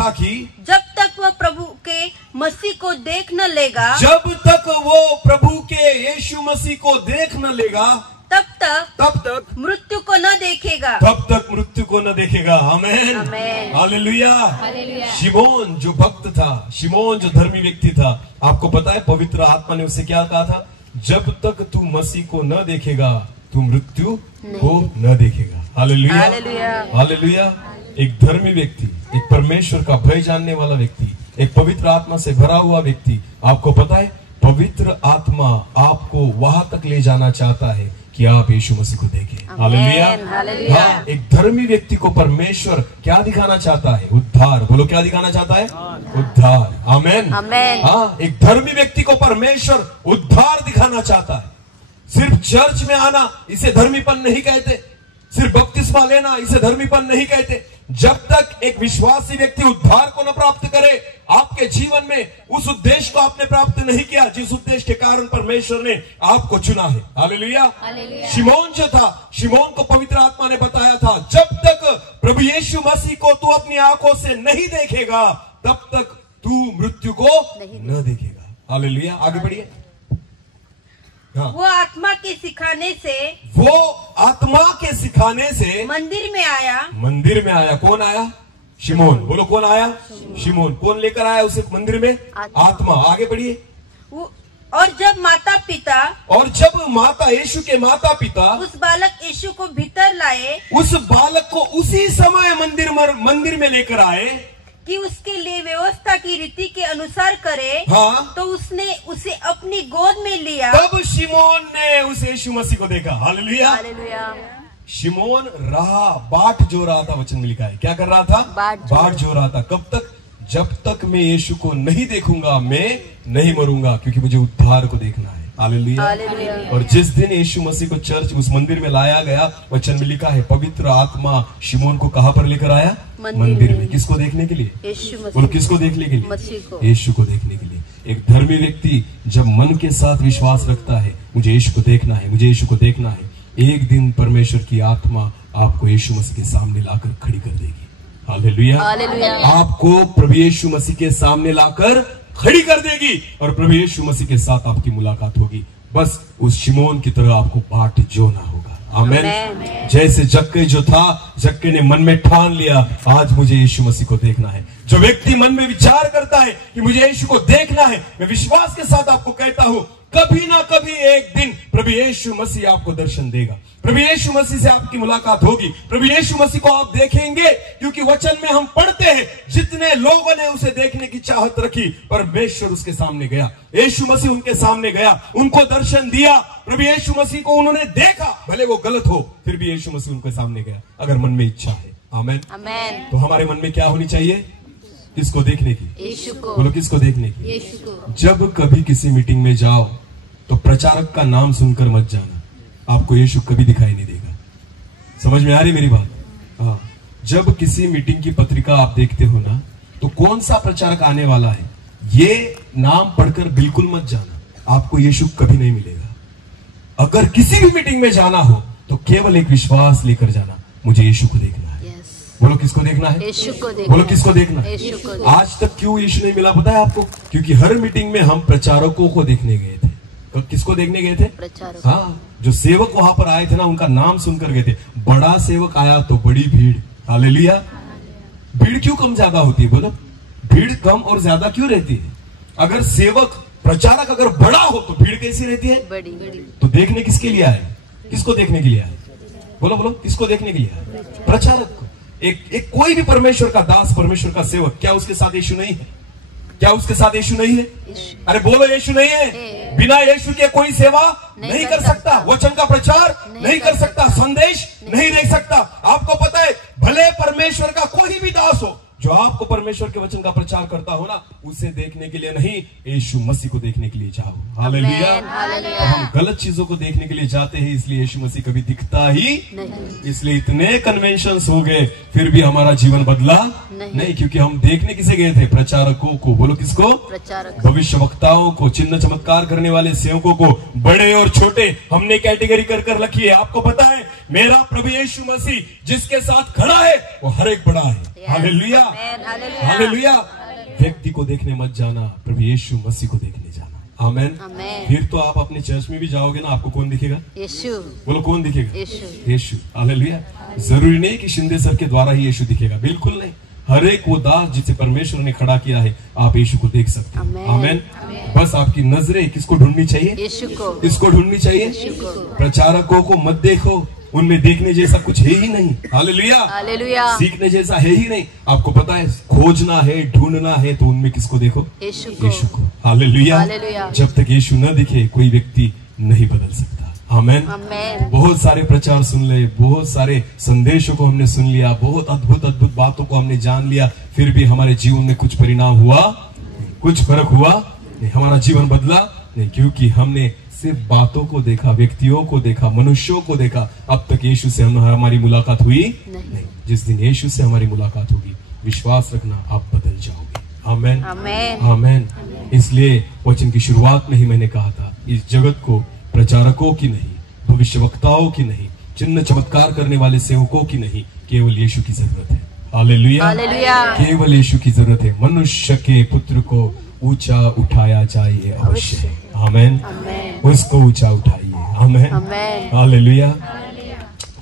कि जब तक वो प्रभु के मसीह को देख न लेगा, जब तक वो प्रभु के यीशु मसीह को देख न लेगा, तब तक मृत्यु को न देखेगा। आमेन। हालेलुया। शिमोन जो भक्त था, शिमोन जो धर्मी व्यक्ति था, आपको पता है पवित्र आत्मा ने उससे क्या कहा था? जब तक तू मसीह को न देखेगा तू मृत्यु को न देखेगा। हालेलुया। हालेलुया। एक धर्मी व्यक्ति, एक परमेश्वर का भय जानने वाला व्यक्ति, एक पवित्र आत्मा से भरा हुआ व्यक्ति, आपको पता है पवित्र आत्मा आपको वहां तक ले जाना चाहता है कि आप यीशु मसीह को देखें। हालेलुया। हाँ, एक धर्मी व्यक्ति को परमेश्वर क्या दिखाना चाहता है? उद्धार। बोलो क्या दिखाना चाहता है? उद्धार। आमेन। हाँ, एक धर्मी व्यक्ति को परमेश्वर उद्धार दिखाना चाहता है। सिर्फ चर्च में आना इसे धर्मीपन नहीं कहते, सिर्फ बपतिस्मा लेना इसे धर्मीपन नहीं कहते, जब तक एक विश्वासी व्यक्ति उद्धार को न प्राप्त करे, आपके जीवन में उस उद्देश्य को आपने प्राप्त नहीं किया जिस उद्देश्य के कारण परमेश्वर ने आपको चुना है। हालेलुया। शिमोन जो था, शिमोन को पवित्र आत्मा ने बताया था, जब तक प्रभु यीशु मसीह को तू अपनी आंखों से नहीं देखेगा तब तक तू मृत्यु को न देखेगा। हालेलुया। आगे बढ़िए। हाँ। वो आत्मा के सिखाने से मंदिर में आया। कौन आया? शिमोन। बोलो कौन आया? शिमोन। कौन लेकर आया उसे मंदिर में? आत्मा। आगे बढ़िए। और जब माता यीशु के माता पिता उस बालक यीशु को भीतर लाए, उस बालक को उसी समय मंदिर में लेकर आए कि उसके लिए व्यवस्था की रीति के अनुसार करे। हाँ। तो उसने उसे अपनी गोद में लिया। तब शिमोन ने उस यीशु मसीह को देखा। हालेलुया। शिमोन बाट जो रहा था, वचन में लिखा है। क्या कर रहा था? बाट जो रहा था। कब तक? जब तक मैं यीशु को नहीं देखूंगा मैं नहीं मरूंगा, क्योंकि मुझे उद्धार को देखना है। हालेलुया। और जिस दिन यीशु मसीह को चर्च उस मंदिर में लाया गया, वचन में लिखा है पवित्र आत्मा शिमोन को कहां पर लेकर आया? मंदिर में। किसको देखने के लिए? बोलो किसको देखने के लिए? यीशु को देखने के लिए। एक धर्मी व्यक्ति जब मन के साथ विश्वास रखता है, मुझे यीशु को देखना है, मुझे यीशु को देखना है, एक दिन परमेश्वर की आत्मा आपको यीशु मसीह के सामने लाकर खड़ी कर देगी। हालेलुया। आपको प्रभु यीशु मसीह के सामने लाकर खड़ी कर देगी और प्रभु यीशु मसीह के साथ आपकी मुलाकात होगी। बस उस शिमोन की तरह आपको बाट जोना होगा। आमेन। जैसे जक्के जो था, जक्के ने मन में ठान लिया, आज मुझे यीशु मसीह को देखना है। जो व्यक्ति मन में विचार करता है कि मुझे यीशु को देखना है, मैं विश्वास के साथ आपको कहता हूं, कभी ना कभी एक दिन प्रभु यीशु मसीह आपको दर्शन देगा। प्रभु यीशु मसीह से आपकी मुलाकात होगी। प्रभु यीशु मसीह को आप देखेंगे, क्योंकि वचन में हम पढ़ते हैं जितने लोगों ने उसे देखने की चाहत रखी, परमेश्वर उसके सामने गया, यीशु मसीह उनके सामने गया, उनको दर्शन दिया। प्रभु यीशु मसीह को उन्होंने देखा, भले वो गलत हो, फिर भी यीशु मसीह उनके सामने गया, अगर मन में इच्छा है। आमेन। तो हमारे मन में क्या होनी चाहिए? किसको देखने की? यीशु को। बोलो किसको देखने की? यीशु को। जब कभी किसी मीटिंग में जाओ तो प्रचारक का नाम सुनकर मत जाना, आपको यीशु कभी दिखाई नहीं देगा। समझ में आ रही मेरी बात? हाँ। जब किसी मीटिंग की पत्रिका आप देखते हो ना, तो कौन सा प्रचारक आने वाला है ये नाम पढ़कर बिल्कुल मत जाना, आपको यीशु कभी नहीं मिलेगा। अगर किसी भी मीटिंग में जाना हो तो केवल एक विश्वास लेकर जाना, मुझे यीशु को देखना है। बोलो किसको देखना है? यीशु को देखना। बोलो किसको देखना है? यीशु को। आज तक क्यों यीशु नहीं मिला पता है आपको? क्योंकि हर मीटिंग में हम प्रचारकों को देखने गए थे। तो किसको देखने गए थे? प्रचारक। हाँ, जो सेवक वहां पर आए थे ना, उनका नाम सुनकर गए थे। बड़ा सेवक आया तो बड़ी भीड़। हालेलुया। भीड़ क्यों कम ज्यादा होती है? बोलो भीड़ कम और ज्यादा क्यों रहती है? अगर सेवक प्रचारक अगर बड़ा हो तो भीड़ कैसी रहती है? बड़ी। तो देखने किसके लिए आए? किसको देखने के लिए आए? बोलो बोलो किसको देखने के लिए आए? प्रचारक को। एक कोई भी परमेश्वर का दास, परमेश्वर का सेवक, क्या उसके साथ यीशु नहीं है? क्या उसके साथ यीशु नहीं है? अरे बोलो यीशु नहीं है। बिना यीशु के कोई सेवा नहीं कर सकता, वचन का प्रचार नहीं कर सकता, संदेश नहीं दे सकता। आपको पता है, भले परमेश्वर का कोई भी दास हो, जो आपको परमेश्वर के वचन का प्रचार करता हो ना, उसे देखने के लिए नहीं, यीशु मसीह को देखने के लिए जाओ। हालेलुया। हम गलत चीजों को देखने के लिए जाते हैं, इसलिए यीशु मसीह कभी दिखता ही नहीं। इसलिए इतने कन्वेंशंस हो गए, फिर भी हमारा जीवन बदला नहीं, क्योंकि हम देखने किसे गए थे? प्रचारकों को। बोलो किसको? प्रचारक। भविष्य वक्ताओं को, चिन्ह चमत्कार करने वाले सेवकों को, बड़े और छोटे हमने कैटेगरी कर रखी है। आपको पता है, मेरा प्रभु यीशु मसीह जिसके साथ खड़ा है वो हर एक बड़ा है। हालेलुया। हालेलुया। व्यक्ति को देखने मत जाना, प्रभु यीशु मसीह को देखने जाना। आमेन। फिर तो आप अपने चर्च में भी जाओगे ना, आपको कौन दिखेगा? यीशु। बोलो कौन दिखेगा? यीशु। हालेलुया। जरूरी नहीं कि शिंदे सर के द्वारा ही यीशु दिखेगा, बिल्कुल नहीं। हर एक वो दास जिसे परमेश्वर ने खड़ा किया है, आप यीशु को देख सकते हैं। आमेन। बस आपकी नजरें किसको ढूंढनी चाहिए? यीशु को। किसको ढूंढनी चाहिए? प्रचारकों को मत देखो, उनमें देखने जैसा कुछ है ही नहीं। हालेलुया। हालेलुया। सीखने जैसा है ही नहीं। आपको पता है, खोजना है, ढूंढना है, तो उनमें किसको देखो? यीशु को। हालेलुया। जब तक यीशु न दिखे कोई व्यक्ति नहीं बदल सकता। आमेन। बहुत सारे प्रचार सुन ले, बहुत सारे संदेशों को हमने सुन लिया, बहुत अद्भुत अद्भुत बातों को हमने जान लिया, फिर भी हमारे जीवन में कुछ परिणाम हुआ, कुछ फर्क हुआ नहीं, हमारा जीवन बदला नहीं, क्योंकि हमने सिर्फ बातों को देखा, व्यक्तियों को देखा, मनुष्यों को देखा। अब तक यीशु से हमारी मुलाकात हुई नहीं। जिस दिन यीशु से हमारी मुलाकात होगी, विश्वास रखना आप बदल जाओगे। आमेन, आमेन, आमेन। इसलिए वचन की शुरुआत में ही मैंने कहा था, इस जगत को प्रचारकों की नहीं, भविष्यवक्ताओं की नहीं, चिन्ह चमत्कार करने वाले सेवकों की नहीं, केवल यीशु की जरूरत है। हालेलुया, केवल यीशु की जरूरत है। मनुष्य के पुत्र को ऊंचा उठाया जाए ये अवश्य है। आमेन, उसको ऊंचा उठाइए। आमेन, हालेलुया।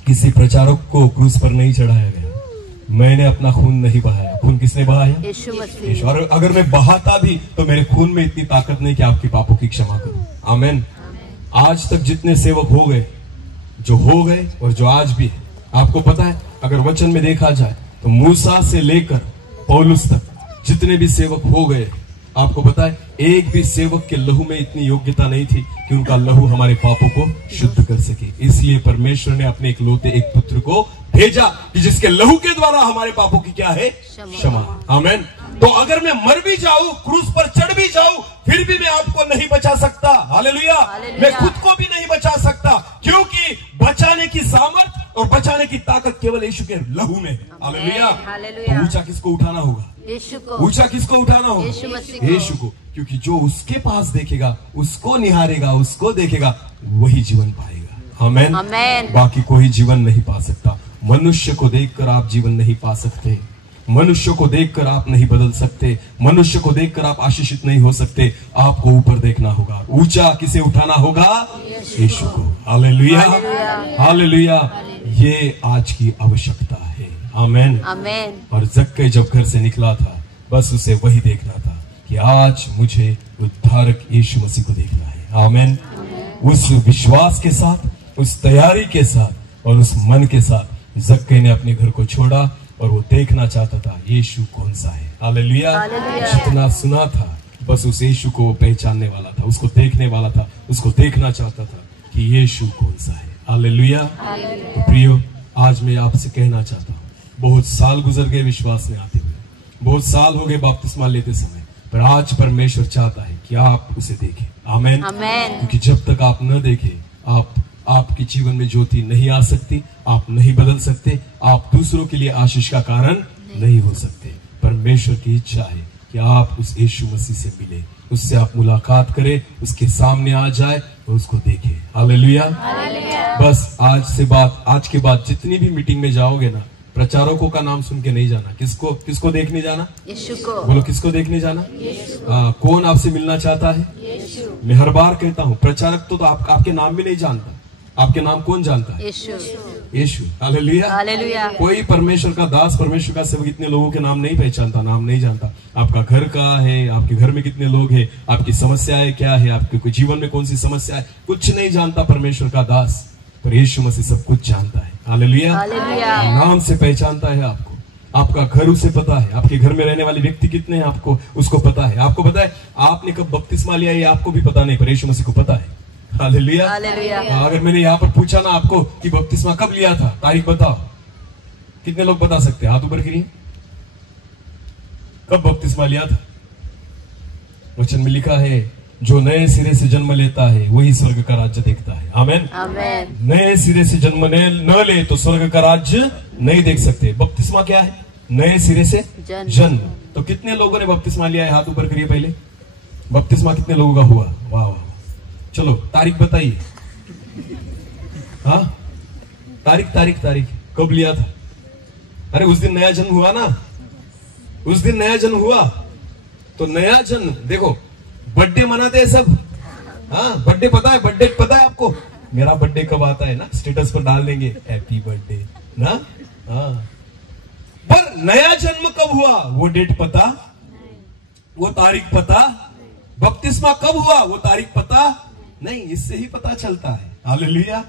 किसी प्रचारक को क्रूस पर नहीं चढ़ाया गया। मैंने अपना खून नहीं बहाया। खून किसने बहाया? यीशु मसीह। और अगर मैं बहाता भी तो मेरे खून में इतनी ताकत नहीं कि आपके पापों की क्षमा करूं। आमेन। आज तक जितने सेवक हो गए, जो हो गए और जो आज भी है, आपको पता है, अगर वचन में देखा जाए तो मूसा से लेकर पौलुस तक जितने भी सेवक हो गए, आपको पता है एक भी सेवक के लहू में इतनी योग्यता नहीं थी कि उनका लहू हमारे पापों को शुद्ध कर सके। इसलिए परमेश्वर ने अपने इकलौते एक पुत्र को भेजा कि जिसके लहू के द्वारा हमारे पापों की क्या है? क्षमा। आमेन। तो अगर मैं मर भी जाऊं, क्रूस पर चढ़ भी जाऊं, फिर भी मैं आपको नहीं बचा सकता। हालेलुया। मैं खुद को भी नहीं बचा सकता, क्योंकि बचाने की सामर्थ और बचाने की ताकत केवल यीशु के लहू में है। हालेलुया। तो ऊंचा किसको उठाना होगा? यीशु को। ऊंचा किसको उठाना होगा? यीशु को। क्योंकि जो उसके पास देखेगा, उसको निहारेगा, उसको देखेगा, वही जीवन पाएगा। आमेन, आमेन। बाकी कोई जीवन नहीं पा सकता। मनुष्य को देखकर आप जीवन नहीं पा सकते। मनुष्य को देखकर आप नहीं बदल सकते। मनुष्य को देखकर आप आशीषित नहीं हो सकते। आपको ऊपर देखना होगा। ऊंचा किसे उठाना होगा? यीशु को। Hallelujah, hallelujah. ये आज की आवश्यकता है। आमेन, आमेन। और जक्कई जब घर से निकला था, बस उसे वही देखना था कि आज मुझे उद्धारक यीशु मसीह को देखना है। आमेन। उस विश्वास के साथ, उस तैयारी के साथ और उस मन के साथ जक्कई ने अपने घर को छोड़ा और वो देखना चाहता था यीशु कौन सा है। हालेलुया। जितना सुना था, बस उस यीशु को पहचानने वाला था, उसको देखने वाला था, उसको देखना चाहता था कि यीशु कौन सा है। हालेलुया। तो प्रियो, आज मैं आपसे कहना चाहता हूँ, बहुत साल गुजर गए विश्वास में आते हुए, बहुत साल हो गए बपतिस्मा लेते समय, पर आज परमेश्वर चाहता है कि आप उसे देखें। आमेन, आमेन। क्योंकि जब तक आप न देखें, आपके जीवन में ज्योति नहीं आ सकती, आप नहीं बदल सकते, आप दूसरों के लिए आशीष का कारण नहीं हो सकते। परमेश्वर की इच्छा है कि आप उस यीशु मसीह से मिले, उससे आप मुलाकात करें, उसके सामने आ जाए और उसको देखें। हालेलुया। बस आज के बाद जितनी भी मीटिंग में जाओगे ना, प्रचारकों का नाम सुन के नहीं जाना। किसको देखने जाना? यीशु को। बोलो, किसको देखने जाना? कौन आपसे मिलना चाहता है? यीशु। मैं हर बार कहता हूँ, प्रचारक तो आपके नाम भी नहीं जानता। आपके नाम कौन जानता है? यीशु। Hallelujah, hallelujah. कोई परमेश्वर का दास, परमेश्वर का सेवक इतने लोगों के नाम नहीं पहचानता, नाम नहीं जानता। आपका घर कहाँ है, आपके घर में कितने लोग हैं, आपकी समस्याएं क्या है, आपके जीवन में कौन सी समस्या है, कुछ नहीं जानता परमेश्वर का दास, पर यीशु मसीह सब कुछ जानता है। Hallelujah, hallelujah. नाम से पहचानता है आपको। आपका घर उसे पता है, आपके घर में रहने वाले व्यक्ति कितने हैं आपको उसको पता है। आपको पता है आपने कब बपतिस्मा लिया, ये आपको भी पता नहीं, पर यीशु मसीह को पता है। Hallelujah, hallelujah. अगर मैंने यहाँ पर पूछा ना आपको कि बपतिस्मा कब लिया था, तारीख बताओ, कितने लोग बता सकते हैं? हाथ ऊपर करिए। कब बपतिस्मा लिया था? वचन में लिखा है, जो नए सिरे से जन्म लेता है वही स्वर्ग का राज्य देखता है। आमेन, आमेन। नए सिरे से जन्म न ले तो स्वर्ग का राज्य नहीं देख सकते। बपतिस्मा क्या है? नए सिरे से जन्म। तो कितने लोगों ने बपतिस्मा लिया है? हाथ ऊपर करिए पहले। बपतिस्मा कितने लोगों का हुआ? वाह वाह। चलो तारीख बताइए। हाँ, तारीख कब लिया था? अरे उस दिन नया जन्म हुआ ना, उस दिन नया जन्म हुआ। तो नया जन्म देखो, बर्थडे मनाते हैं सब। हाँ, बर्थडे पता है, बर्थडे पता है आपको? मेरा बर्थडे कब आता है ना, स्टेटस पर डाल देंगे हैप्पी बर्थडे ना। हाँ, पर नया जन्म कब हुआ वो डेट पता, वो तारीख पता। बपतिस्मा कब हुआ वो तारीख पता नहीं। इससे ही पता चलता है, हालेलुया,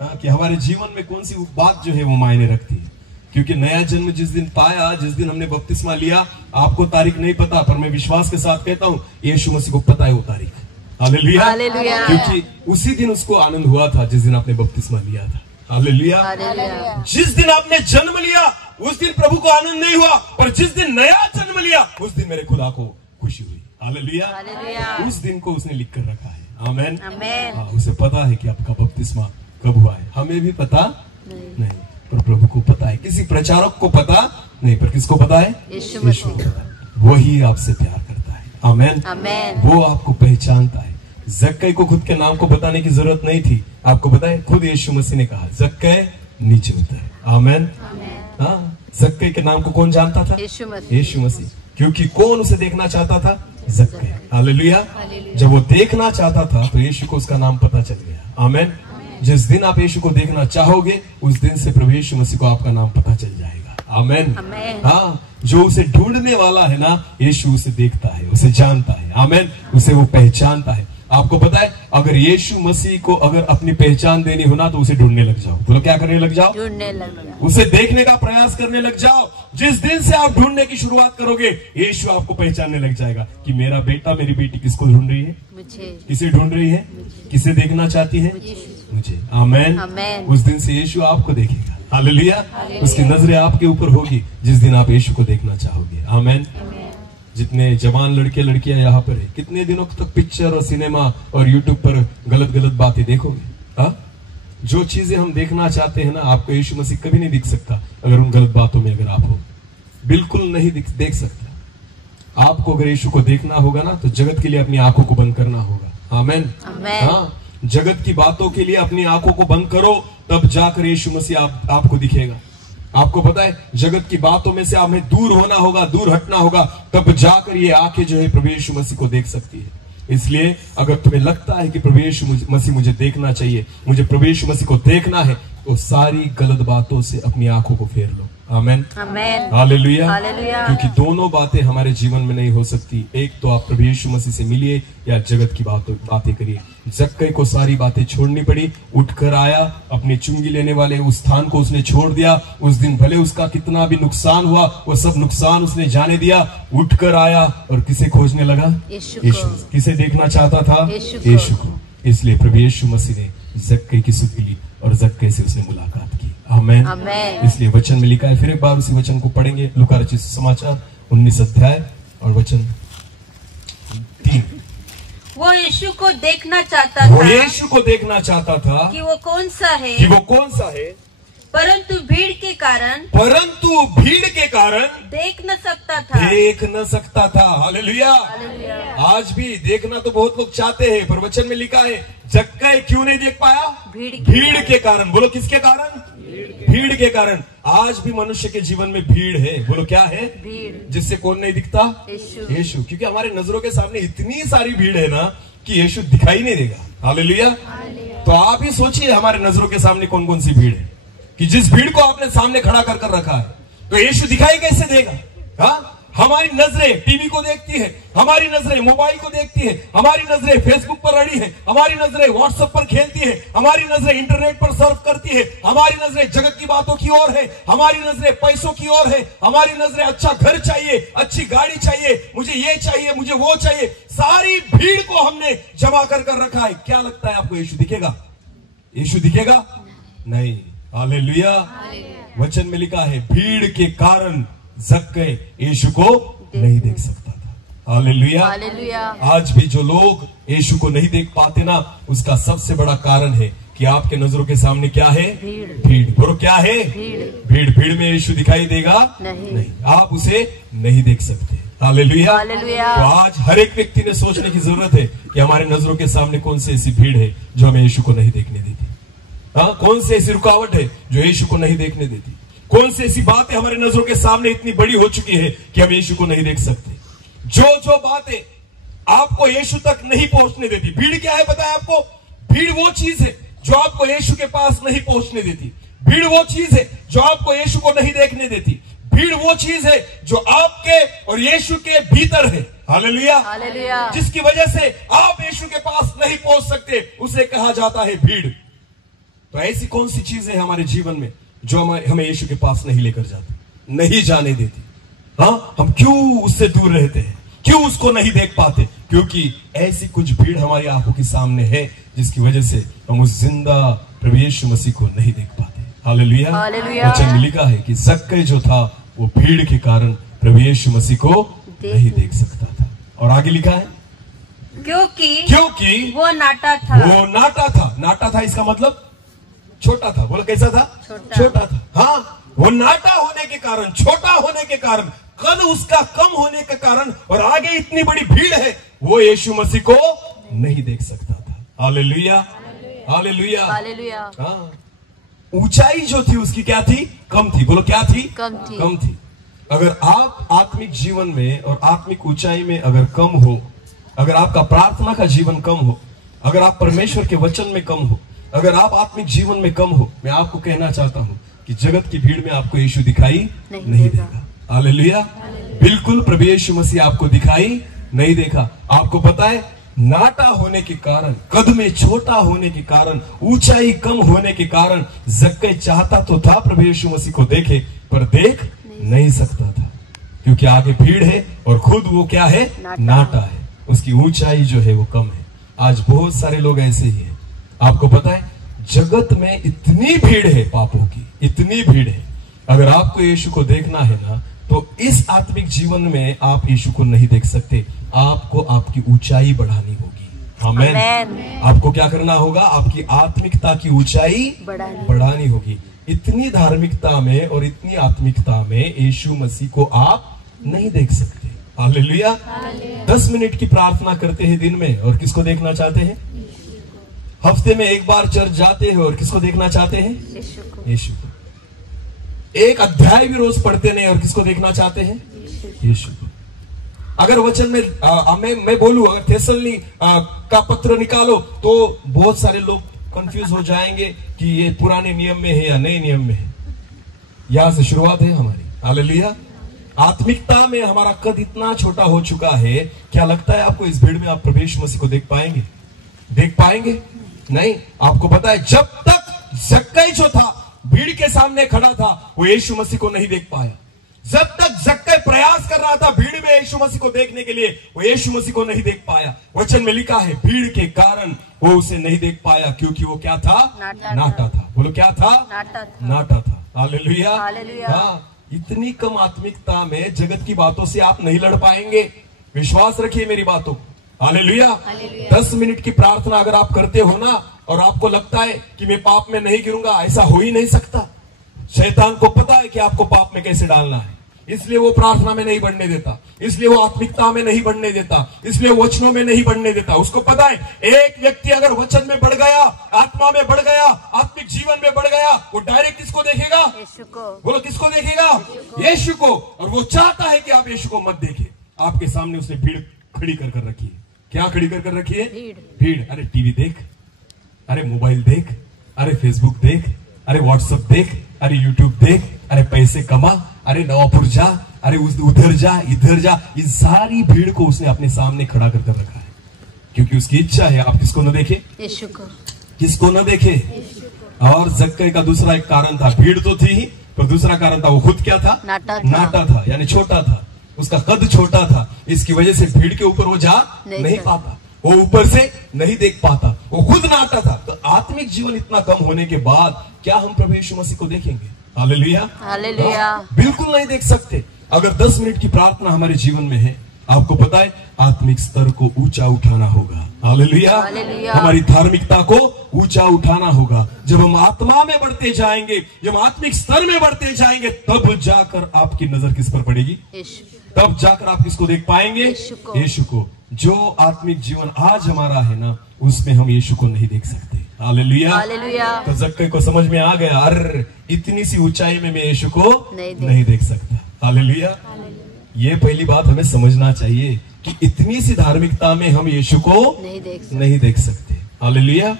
कि हमारे जीवन में कौन सी बात जो है वो मायने रखती है। क्योंकि नया जन्म जिस दिन पाया, जिस दिन हमने बपतिस्मा लिया, आपको तारीख नहीं पता, पर मैं विश्वास के साथ कहता हूँ यीशु मसीह को पता है वो तारीख। Hallelujah, hallelujah. क्योंकि उसी दिन उसको आनंद हुआ था जिस दिन आपने बपतिस्मा लिया था। Hallelujah, hallelujah. जिस दिन आपने जन्म लिया उस दिन प्रभु को आनंद नहीं हुआ, पर जिस दिन नया जन्म लिया उस दिन मेरे खुदा को खुशी हुई। Hallelujah, hallelujah. उस दिन को उसने लिख कर रखा है। आमेन, आमेन। उसे पता है कि आपका बपतिस्मा कब हुआ है। हमें भी पता नहीं। और प्रभु को पता है। किसी प्रचारक को पता नहीं, पर किसको पता है? यीशु को पता है। वही आपसे प्यार करता है। आमेन, आमेन। वो आपको पहचानता है। जक्कई को खुद के नाम को बताने की जरूरत नहीं थी। आपको पता है, खुद यीशु मसीह ने कहा जक्कई नीचे उतर। आमेन। हाँ, जक्कई के नाम को कौन जानता था? यीशु मसीह। क्योंकि कौन उसे देखना चाहता था? जक्कई। हालेलुया। जब वो देखना चाहता था तो यीशु को उसका नाम पता चल गया। आमेन। जिस दिन आप यीशु को देखना चाहोगे, उस दिन से प्रभु यीशु मसीह को आपका नाम पता चल जाएगा। आमेन। हाँ, जो उसे ढूंढने वाला है ना, यीशु उसे देखता है, उसे जानता है। आमेन। उसे वो पहचानता है। आपको पता है, अगर यीशु मसीह को अगर अपनी पहचान देनी हो ना, तो उसे ढूंढने लग जाओ। बोलो, क्या करने लग जाओ? ढूंढने लग जाओ। उसे देखने का प्रयास करने लग जाओ। जिस दिन से आप ढूंढने की शुरुआत करोगे, यीशु आपको पहचानने लग जाएगा कि मेरा बेटा, मेरी बेटी किसको ढूंढ रही है? मुझे। किसे ढूंढ रही है? किसे देखना चाहती है? मुझे। आमेन। उस दिन से यीशु आपको देखेगा। हालेलुया। उसकी नजरें आपके ऊपर होगी जिस दिन आप यीशु को देखना चाहोगे। आमेन। जितने जवान लड़के लड़कियां यहाँ पर है, कितने दिनों तक पिक्चर और सिनेमा और यूट्यूब पर गलत गलत बातें देखोगे? हाँ, जो चीजें हम देखना चाहते हैं ना, आपको यीशु मसीह कभी नहीं दिख सकता अगर उन गलत बातों में अगर आप हो। बिल्कुल नहीं देख सकता। आपको अगर यीशु को देखना होगा ना, तो जगत के लिए अपनी आंखों को बंद करना होगा। आमेन। हाँ, जगत की बातों के लिए अपनी आंखों को बंद करो, तब जाकर यीशु मसीह आपको दिखेगा। आपको पता है, जगत की बातों में से हमें दूर होना होगा, दूर हटना होगा, तब जाकर ये आंखें जो है प्रभु यीशु मसीह को देख सकती है। इसलिए अगर तुम्हें लगता है कि प्रभु यीशु मसीह मुझे देखना चाहिए, मुझे प्रभु यीशु मसीह को देखना है, तो सारी गलत बातों से अपनी आंखों को फेर लो। आमेन, आमेन। हालेलुया। क्योंकि दोनों बातें हमारे जीवन में नहीं हो सकती। एक तो आप प्रभु यीशु मसीह से मिलिए या जगत की बातें करिए। जक्कई को सारी बातें छोड़नी पड़ी। उठकर आया, अपनी चुंगी लेने वाले उस स्थान को उसने छोड़ दिया। उस दिन भले उसका कितना भी नुकसान हुआ, वो सब नुकसान उसने जाने दिया। उठकर आया और किसे खोजने लगा? यीशु। किसे देखना चाहता था? यीशु को। इसलिए प्रभु यीशु मसीह ने जक्कई की सुध ली और जक्कई से उसने मुलाकात की। आमेन। इसलिए वचन में लिखा है, फिर एक बार उसी वचन को पढ़ेंगे। लूका रचित सुसमाचार 19 अध्याय और वचन 3। वो यीशु को देखना चाहता था। वो यीशु को देखना चाहता था कि वो कौन सा है, कि वो कौन सा है, परंतु भीड़ के कारण देख न सकता था। हालेलुया। आज भी देखना तो बहुत लोग चाहते हैं, पर वचन में लिखा है जक्कई क्यों नहीं देख पाया? भीड़ के कारण। बोलो, किसके कारण? भीड़ के कारण। आज भी मनुष्य के जीवन में भीड़ है। बोलो, क्या है? भीड़। जिससे कौन नहीं दिखता? यीशु। क्योंकि हमारे नजरों के सामने इतनी सारी भीड़ है ना कि यीशु दिखाई नहीं देगा। हालेलुया। तो आप ही सोचिए, हमारे नजरों के सामने कौन कौन सी भीड़ है, कि जिस भीड़ को आपने सामने खड़ा कर रखा है, तो यीशु दिखाई कैसे देगा? हाँ, हमारी नजरें टीवी को देखती है, हमारी नजरें मोबाइल को देखती है, हमारी नजरें फेसबुक पर अड़ी है, हमारी नजरें व्हाट्सएप पर खेलती है, हमारी नजरें इंटरनेट पर सर्फ करती है, हमारी नजरें जगत की बातों की ओर है, हमारी नजरें पैसों की ओर है, हमारी नजरें अच्छा घर चाहिए, अच्छी गाड़ी चाहिए, मुझे ये चाहिए, मुझे वो चाहिए। सारी भीड़ को हमने जमा कर रखा है। क्या लगता है आपको यीशु दिखेगा? यीशु दिखेगा? नहीं। हालेलुया। वचन में लिखा है, भीड़ के कारण जक्कई यीशु को नहीं देख सकता था। हालेलुया। आज भी जो लोग यीशु को नहीं देख पाते ना, उसका सबसे बड़ा कारण है कि आपके नजरों के सामने क्या है? भीड़। बोलो, क्या है? भीड़। भीड़ में यीशु दिखाई देगा? नहीं। आप उसे नहीं देख सकते। हालेलुया। तो आज हर एक व्यक्ति ने सोचने की जरूरत है कि हमारे नजरों के सामने कौन सी ऐसी भीड़ है जो हमें यीशु को नहीं देखने देती। हाँ, कौन सी ऐसी रुकावट है जो यीशु को नहीं देखने देती? कौन सी ऐसी बातें हमारे नजरों के सामने इतनी बड़ी हो चुकी है कि हम यीशु को नहीं देख सकते? जो बातें आपको यीशु तक नहीं पहुंचने देती। भीड़ क्या है पता है आपको? भीड़ वो चीज है जो आपको यीशु के पास नहीं पहुंचने देती। भीड़ वो चीज है जो आपको यीशु को नहीं देखने देती। भीड़ वो चीज है जो आपके और यीशु के भीतर है। हालेलुया। जिसकी वजह से आप यीशु के पास नहीं पहुंच सकते, उसे कहा जाता है भीड़। तो ऐसी कौन सी चीज है हमारे जीवन में जो हमें यीशु के पास नहीं लेकर जाती, नहीं जाने देती? हाँ, हम क्यों उससे दूर रहते हैं? क्यों उसको नहीं देख पाते? क्योंकि ऐसी कुछ भीड़ हमारी आंखों के सामने है जिसकी वजह से हम उस जिंदा प्रभु यीशु मसीह को नहीं देख पाते। हालेलुया। वचन में लिखा है कि जक्कई जो था वो भीड़ के कारण प्रभु यीशु मसीह को नहीं देख सकता था। और आगे लिखा है, क्योंकि वो नाटा था। नाटा था। इसका मतलब छोटा था। बोलो कैसा था? छोटा था। हाँ, वो नाटा होने के कारण, छोटा होने के कारण, कद उसका कम होने के कारण, और आगे इतनी बड़ी भीड़ है, वो यीशु मसीह को नहीं देख सकता था। Hallelujah, hallelujah, hallelujah. हाँ, ऊंचाई जो थी उसकी क्या थी? कम थी। बोलो क्या थी? कम थी। अगर आप आत्मिक जीवन में और आत्मिक ऊंचाई में अगर कम हो, अगर आपका प्रार्थना का जीवन कम हो, अगर आप परमेश्वर के वचन में कम हो, अगर आप आत्मिक जीवन में कम हो, मैं आपको कहना चाहता हूं कि जगत की भीड़ में आपको यीशु दिखाई नहीं देगा। हालेलुया, बिल्कुल प्रभु यीशु मसीह आपको दिखाई नहीं देगा। आपको पता है, नाटा होने के कारण, कद में छोटा होने के कारण, ऊंचाई कम होने के कारण जक्कई चाहता तो था प्रभु यीशु मसीह को देखे, पर देख नहीं सकता था, क्योंकि आगे भीड़ है और खुद वो क्या है? नाटा है। उसकी ऊंचाई जो है वो कम है। आज बहुत सारे लोग ऐसे ही हैं। आपको पता है, जगत में इतनी भीड़ है पापों की, इतनी भीड़ है। अगर आपको यीशु को देखना है ना, तो इस आत्मिक जीवन में आप यीशु को नहीं देख सकते। आपको आपकी ऊंचाई बढ़ानी होगी। आमीन। आपको क्या करना होगा? आपकी आत्मिकता की ऊंचाई बढ़ानी होगी। इतनी धार्मिकता में और इतनी आत्मिकता में यीशु मसीह को आप नहीं देख सकते। हालेलुया। 10 मिनट की प्रार्थना करते हैं दिन में, और किसको देखना चाहते हैं? हफ्ते में एक बार चर्च जाते हैं, और किसको देखना चाहते हैं? यीशु को। एक अध्याय भी रोज पढ़ते नहीं, और किसको देखना चाहते हैं? यीशु को। अगर वचन में मैं बोलूं, अगर थेसलनी का पत्र निकालो, तो बहुत सारे लोग कंफ्यूज हो जाएंगे कि ये पुराने नियम में है या नए नियम में है। यहां से शुरुआत है हमारी। हालेलुया। आत्मिकता में हमारा कद इतना छोटा हो चुका है, क्या लगता है आपको इस भीड़ में आप प्रभु यीशु मसीह को देख पाएंगे? देख पाएंगे? नहीं। आपको पता है, जब तक जक्कई जो था भीड़ के सामने खड़ा था, वो यीशु मसीह को नहीं देख पाया। जब तक जक्कई प्रयास कर रहा था भीड़ में यीशु मसीह को देखने के लिए, वो यीशु मसीह को नहीं देख पाया। वचन में लिखा है, भीड़ के कारण वो उसे नहीं देख पाया, क्योंकि वो क्या था? नाटा था। बोलो क्या था? नाटा था। हालेलुया। हाँ, इतनी कम आत्मिकता में जगत की बातों से आप नहीं लड़ पाएंगे। विश्वास रखिए मेरी बातों। हालेलुया। 10 मिनट की प्रार्थना अगर आप करते हो ना, और आपको लगता है कि मैं पाप में नहीं गिरूंगा, ऐसा हो ही नहीं सकता। शैतान को पता है कि आपको पाप में कैसे डालना है, इसलिए वो प्रार्थना में नहीं बढ़ने देता, इसलिए वो आत्मिकता में नहीं बढ़ने देता, इसलिए वचनों में नहीं बढ़ने देता। उसको पता है, एक व्यक्ति अगर वचन में बढ़ गया, आत्मा में बढ़ गया, आत्मिक जीवन में बढ़ गया, वो डायरेक्ट किसको देखेगा? यीशु को। बोलो किसको देखेगा? यीशु को। और वो चाहता है कि आप यीशु को मत देखें। आपके सामने उसने भीड़ खड़ी कर रखी है। क्या खड़ी कर रखी है? भीड़। अरे टीवी देख, अरे मोबाइल देख, अरे फेसबुक देख, अरे व्हाट्सएप देख, अरे यूट्यूब देख, अरे पैसे कमा, अरे नवापुर जा, अरे उधर जा, इधर जा। इस सारी भीड़ को उसने अपने सामने खड़ा कर रखा है, क्योंकि उसकी इच्छा है आप किसको न देखे? यीशु को। किसको न देखे? और जक्कई का दूसरा एक कारण था, भीड़ तो थी ही, पर दूसरा कारण था, वो खुद क्या था? नाटा था, यानी छोटा था। उसका कद छोटा था, इसकी वजह से भीड़ के ऊपर वो जा नहीं पाता, वो ऊपर से नहीं देख पाता, वो खुद नाटा था। तो आत्मिक जीवन इतना कम होने के बाद क्या हम प्रभु यीशु मसीह को देखेंगे? Hallelujah, hallelujah. बिल्कुल नहीं देख सकते। अगर 10 मिनट की प्रार्थना हमारे जीवन में है, आपको पता है आत्मिक स्तर को ऊंचा उठाना होगा। हालेलुया। हमारी धार्मिकता को ऊंचा उठाना होगा। जब हम आत्मा में बढ़ते जाएंगे, जब आत्मिक स्तर में बढ़ते जाएंगे, तब जाकर आपकी नजर किस पर पड़ेगी? तब जाकर आप किसको देख पाएंगे? यीशु को। जो आत्मिक जीवन आज हमारा है ना, उसमें हम यीशु को नहीं देख सकते। हालेलुया। तो जक्कई को समझ में आ गया, अरे इतनी सी ऊंचाई में मैं यीशु को नहीं देख सकता। हालेलुया। ये पहली बात हमें समझना चाहिए कि इतनी सी धार्मिकता में हम यीशु को नहीं देख सकते। हालेलुया।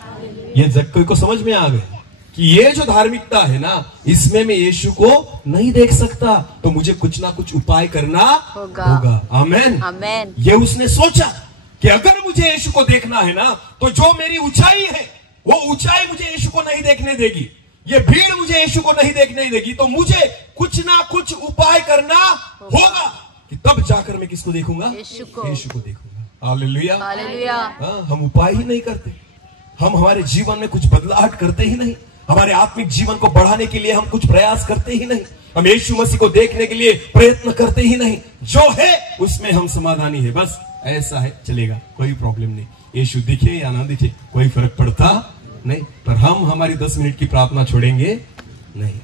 ये जक्कई को समझ में आ गया कि ये जो धार्मिकता है ना, इसमें मैं यीशु को नहीं देख सकता, तो मुझे कुछ ना कुछ उपाय करना होगा। आमेन, आमेन। ये उसने सोचा कि अगर मुझे यीशु को देखना है ना, तो जो मेरी ऊंचाई है, वो ऊंचाई मुझे यीशु को नहीं देखने देगी, ये भीड़ मुझे यीशु को नहीं देखने देगी, तो मुझे कुछ ना कुछ उपाय करना होगा कि तब जाकर मैं किसको देखूंगा? यीशु को देखूंगा। Hallelujah, hallelujah. हम उपाय ही नहीं करते, हम हमारे जीवन में कुछ बदलाव करते ही नहीं, हमारे आत्मिक जीवन को बढ़ाने के लिए हम कुछ प्रयास करते ही नहीं, हम यीशु मसीह को देखने के लिए प्रयत्न करते ही नहीं। जो है उसमें हम समाधानी है, बस ऐसा है चलेगा, कोई प्रॉब्लम नहीं। यीशु दिखे या ना दिखे कोई फर्क पड़ता नहीं, पर हम हमारी 10 मिनट की प्रार्थना छोड़ेंगे नहीं।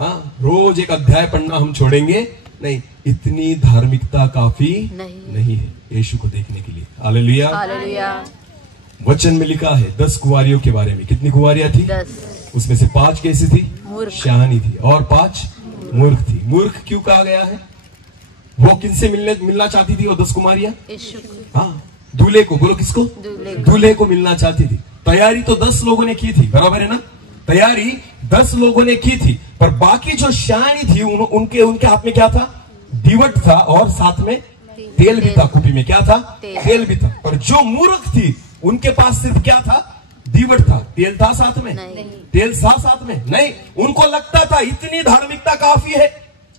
हाँ, रोज एक अध्याय पढ़ना हम छोड़ेंगे नहीं। इतनी धार्मिकता काफी नहीं है यीशु को देखने के लिए। Hallelujah, hallelujah. वचन में लिखा है 10 कुंवारियों के बारे में। कितनी कुंवारियां थी? 10। उसमें से 5 कैसी थी? शहानी थी, और 5 मूर्ख थी। मूर्ख क्यों कहा गया है? वो किनसे मिलना चाहती थी वो 10 कुमारियां? हाँ, दूल्हे को। बोलो किसको? दूल्हे को मिलना चाहती थी। तैयारी तो 10 लोगों ने की थी, बराबर है ना? तैयारी 10 लोगों ने की थी, पर बाकी जो शहानी थी उनके हाथ में क्या था? दीवट था, और साथ में तेल भी था। कुपी में क्या था? तेल भी था। पर जो मूर्ख थी उनके पास सिर्फ क्या था? दीवट था। तेल था साथ में? तेल था साथ में? नहीं। उनको लगता था इतनी धार्मिकता काफी है,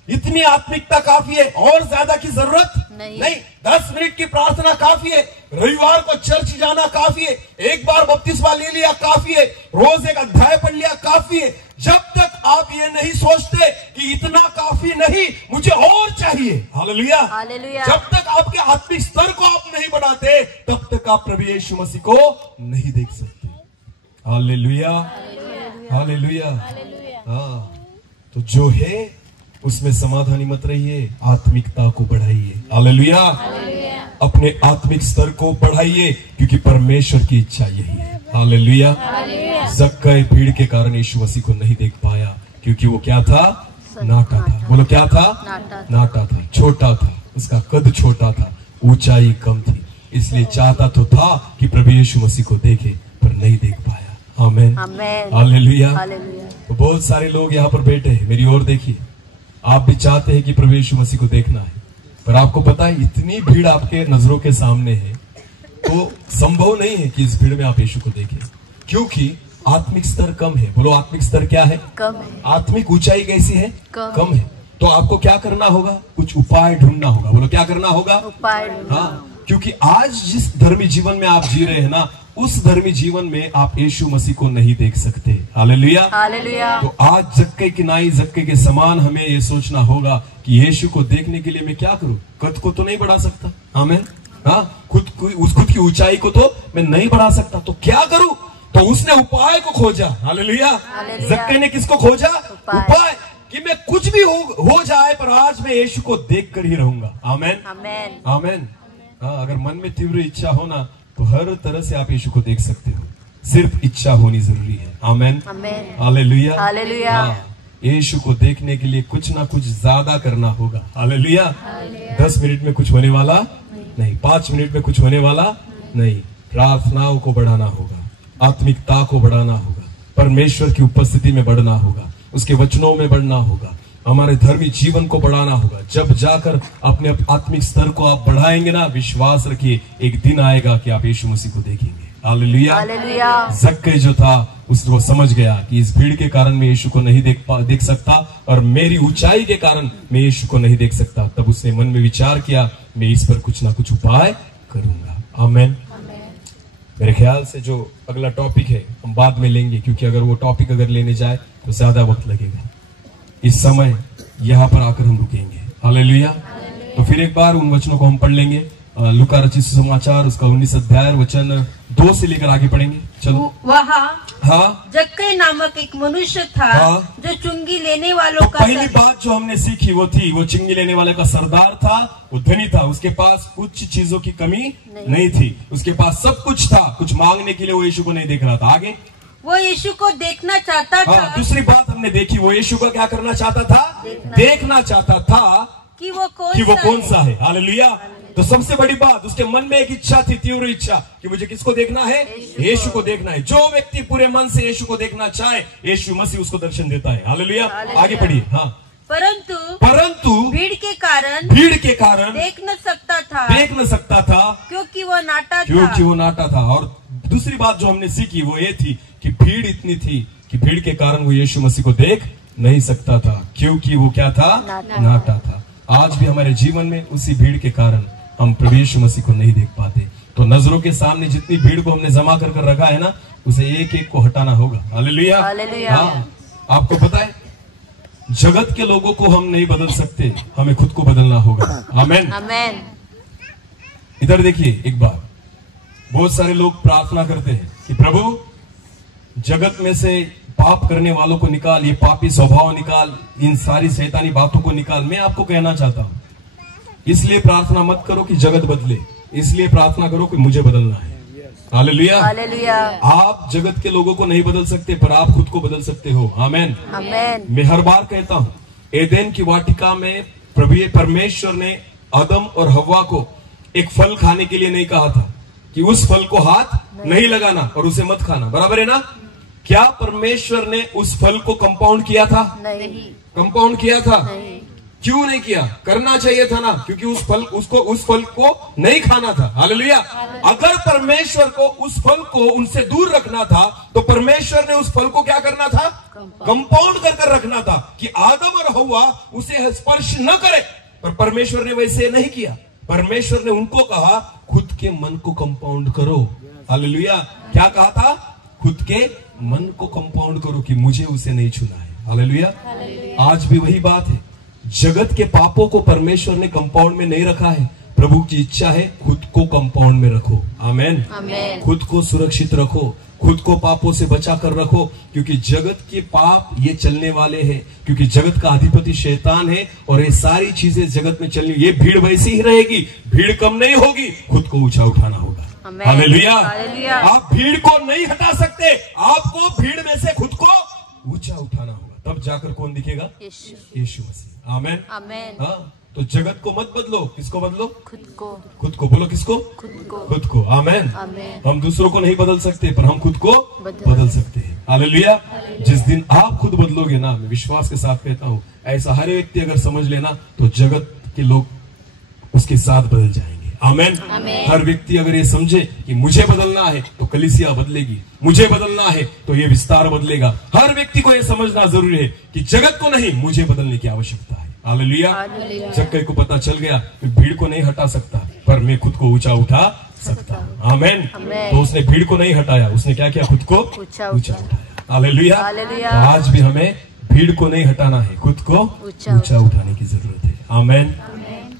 इतनी आत्मिकता काफी है, और ज्यादा की जरूरत नहीं। 10 मिनट की प्रार्थना काफी है, रविवार को चर्च जाना काफी है, एक बार बपतिस्मा ले लिया काफी है, रोज एक अध्याय पढ़ लिया काफी है। जब तक आप ये नहीं सोचते कि इतना काफी नहीं, मुझे और चाहिए। Hallelujah, hallelujah. जब तक आपके आत्मिक स्तर को आप नहीं बढ़ाते, तब तक आप प्रभु यीशु मसीह को नहीं देख सकते। Hallelujah, hallelujah. हाँ, तो जो है उसमें समाधानी मत रहिए, आत्मिकता को बढ़ाइए। हालेलुया, अपने आत्मिक स्तर को बढ़ाइए, क्योंकि परमेश्वर की इच्छा यही है। हालेलुया। जक्कई भीड़ के कारण यीशु मसीह को नहीं देख पाया, क्योंकि वो क्या था? नाटा था। बोलो क्या था? नाटा था, छोटा था, उसका कद छोटा था, ऊंचाई कम थी, इसलिए चाहता तो था कि प्रभु यीशु मसीह को देखे, पर नहीं देख पाया। आमीन, हालेलुया। तो बहुत सारे लोग यहाँ पर बैठे हैं, मेरी ओर देखिए। आप भी चाहते हैं कि प्रभु यीशु मसीह को देखना है, पर आपको पता है इतनी भीड़ आपके नजरों के सामने है, तो संभव नहीं है कि इस भीड़ में आप यीशु को देखें, क्योंकि आत्मिक स्तर कम है। बोलो आत्मिक स्तर क्या है? कम है। आत्मिक ऊंचाई कैसी है? कम है। तो आपको क्या करना होगा? कुछ उपाय ढूंढना होगा। बोलो क्या करना होगा? उपाय। हाँ, क्योंकि आज जिस धर्मी जीवन में आप जी रहे हैं ना, उस धर्मी जीवन में आप यीशु मसीह को नहीं देख सकते। Hallelujah, hallelujah. तो आज जक्कई की नाई जक्कई के समान हमें ये सोचना होगा कि यीशु को देखने के लिए मैं क्या करूं? कद को तो नहीं बढ़ा सकता। आमीन। हाँ, खुद की ऊंचाई को तो मैं नहीं बढ़ा सकता, तो क्या करूं? तो उसने उपाय को खोजा। हालेलुया। जक्कई ने किसको खोजा? उपाय, कि मैं कुछ भी हो जाए, पर आज मैं यीशु को देख कर ही रहूंगा। आमीन, आमीन, आमीन। हाँ, अगर मन में तीव्र इच्छा हो ना, तो हर तरह से आप यीशु को देख सकते हो, सिर्फ इच्छा होनी जरूरी है। आमीन, हालेलुया, हालेलुया। यीशु को देखने के लिए कुछ ना कुछ ज्यादा करना होगा। हालेलुया। 10 मिनट में कुछ होने वाला नहीं, 5 मिनट में कुछ होने वाला नहीं। प्रार्थनाओं को बढ़ाना होगा, आत्मिकता को बढ़ाना होगा, परमेश्वर की उपस्थिति में बढ़ना होगा, उसके वचनों में बढ़ना होगा, हमारे धर्मी जीवन को बढ़ाना होगा। जब जाकर अपने आत्मिक स्तर को आप बढ़ाएंगे ना, विश्वास रखिए एक दिन आएगा कि आप यीशु मसीह को देखेंगे। Hallelujah, hallelujah. जक्कई जो था उसको समझ गया कि इस भीड़ के कारण मैं यीशु को नहीं देख सकता, और मेरी ऊंचाई के कारण मैं यीशु को नहीं देख सकता। तब उसने मन में विचार किया, मैं इस पर कुछ ना कुछ उपाय करूंगा। आमीन। मेरे ख्याल से जो अगला टॉपिक है हम बाद में लेंगे, क्योंकि अगर वो टॉपिक अगर लेने जाए तो ज्यादा वक्त लगेगा। इस समय यहाँ पर आकर हम रुकेंगे। हालेलुया। तो फिर एक बार उन वचनों को हम पढ़ लेंगे। लूका रचित सुसमाचार उसका 19 अध्याय वचन 2 से लेकर आगे पढ़ेंगे। चलो। वहाँ जक्कई नामक एक मनुष्य था, जो चुंगी लेने वालों का पहली बात जो हमने सीखी वो थी, वो चुंगी लेने वाले का सरदार था, वो धनी था, उसके पास कुछ चीजों की कमी नहीं थी, उसके पास सब कुछ था, कुछ मांगने के लिए वो यीशु को नहीं देख रहा था। आगे वो यीशु को देखना चाहता था। दूसरी बात हमने देखी, वो यीशु को क्या करना चाहता था? देखना चाहता था कि वो कौन सा है। हालेलुया। तो सबसे बड़ी बात, उसके मन में एक इच्छा थी, तीव्र इच्छा, कि मुझे किसको देखना है? यीशु को देखना है। जो व्यक्ति पूरे मन से यीशु को देखना चाहे, यीशु मसीह उसको दर्शन देता है। हालेलुया। आगे पढ़िए। हाँ, परंतु भीड़ के कारण देख न सकता था, क्योंकि वो नाटा था। और दूसरी बात जो हमने सीखी वो ये थी कि भीड़ इतनी थी कि भीड़ के कारण वो यीशु मसीह को देख नहीं सकता था, क्योंकि वो क्या था? नाटा था। आज भी हमारे जीवन में उसी भीड़ के कारण हम प्रभु यीशु मसीह को नहीं देख पाते। तो नजरों के सामने जितनी भीड़ को हमने जमा कर रखा है ना, उसे एक एक को हटाना होगा। हालेलुया। हाँ, आपको पता है जगत के लोगों को हम नहीं बदल सकते, हमें खुद को बदलना होगा। आमीन, आमीन। इधर देखिए एक बार, बहुत सारे लोग प्रार्थना करते हैं कि प्रभु जगत में से पाप करने वालों को निकाल, ये पापी स्वभाव निकाल, इन सारी शैतानी बातों को निकाल। मैं आपको कहना चाहता हूं, इसलिए प्रार्थना मत करो कि जगत बदले, इसलिए प्रार्थना करो कि मुझे बदलना है। Hallelujah, hallelujah. आप जगत के लोगों को नहीं बदल सकते, पर आप खुद को बदल सकते हो। आमेन, आमेन। मैं हर बार कहता हूं, एदेन की वाटिका में प्रभु परमेश्वर ने आदम और हव्वा को एक फल खाने के लिए नहीं कहा था कि उस फल को हाथ नहीं लगाना और उसे मत खाना, बराबर है ना? क्या परमेश्वर ने उस फल को कंपाउंड किया था? नहीं। कंपाउंड किया था? नहीं। क्यों नहीं किया? करना चाहिए था ना, क्योंकि उस फल को नहीं खाना था। हालेलुया। अगर परमेश्वर को उस फल को उनसे दूर रखना था तो परमेश्वर ने उस फल को क्या करना था? कंपाउंड कर रखना था कि आदम और हव्वा उसे स्पर्श न करे, पर परमेश्वर ने वैसे नहीं किया। परमेश्वर ने उनको कहा खुद के मन को कंपाउंड करो। हालेलुया। क्या कहा था? खुद के मन को कंपाउंड करो कि मुझे उसे नहीं छूना है। हालेलुया। आज भी वही बात है, जगत के पापों को परमेश्वर ने कंपाउंड में नहीं रखा है। प्रभु की इच्छा है खुद को कंपाउंड में रखो। आमेन, आमेन। खुद को सुरक्षित रखो, खुद को पापों से बचा कर रखो, क्योंकि जगत के पाप ये चलने वाले हैं, क्योंकि जगत का अधिपति शैतान है और ये सारी चीजें जगत में चलनी, ये भीड़ वैसी ही रहेगी, भीड़ कम नहीं होगी, खुद को ऊंचा उठाना होगा। हालेलुया। आप भीड़ को नहीं हटा सकते, आपको भीड़ में से खुद को ऊंचा उठाना होगा, तब जाकर कौन दिखेगा? यीशु मसीह। आमेन, आमेन। हाँ, तो जगत को मत बदलो, किसको बदलो? खुद को। खुद को बोलो, किसको? खुद को। खुद को। आमेन, आमेन। हम दूसरों को नहीं बदल सकते, पर हम खुद को बदल सकते हैं। हालेलुया। जिस दिन आप खुद बदलोगे ना, मैं विश्वास के साथ कहता हूं, ऐसा हर व्यक्ति अगर समझ लेना तो जगत के लोग उसके साथ बदल जाएंगे। आमेन, आमेन। हर व्यक्ति अगर ये समझे कि मुझे बदलना है तो कलीसिया बदलेगी, मुझे बदलना है तो ये विस्तार बदलेगा। हर व्यक्ति को ये समझना जरूरी है कि जगत को नहीं, मुझे बदलने की आवश्यकता है। हालेलुया। जक्कई को पता चल गया कि भीड़ को नहीं हटा सकता, पर मैं खुद को ऊंचा उठा सकता हूं। आमेन। तो उसने भीड़ को नहीं हटाया, उसने क्या किया? खुद को ऊंचा उठाया। हालेलुया। तो आज भी हमें भीड़ को नहीं हटाना है, खुद को ऊंचा उठाने की जरूरत है। आमेन।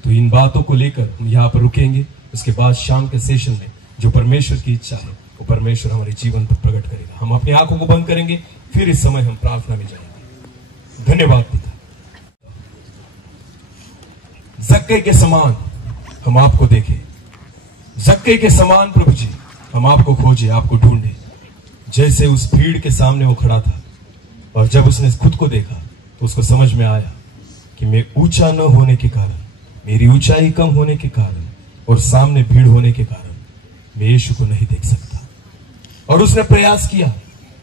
तो इन बातों को लेकर हम यहाँ पर रुकेंगे, उसके बाद शाम के सेशन में जो परमेश्वर की इच्छा है वो परमेश्वर हमारे जीवन पर प्रकट करेगा। हम अपनी आंखों को बंद करेंगे, फिर इस समय हम प्रार्थना में जाएंगे। धन्यवाद पिता। जक्कई के समान हम आपको देखें, जक्कई के समान प्रभु जी हम आपको खोजे, आपको ढूंढे, जैसे उस भीड़ के सामने वो खड़ा था और जब उसने खुद को देखा तो उसको समझ में आया कि मैं ऊंचा न होने के कारण, मेरी ऊंचाई कम होने के कारण और सामने भीड़ होने के कारण मैं यीशु को नहीं देख सकता। और उसने प्रयास किया,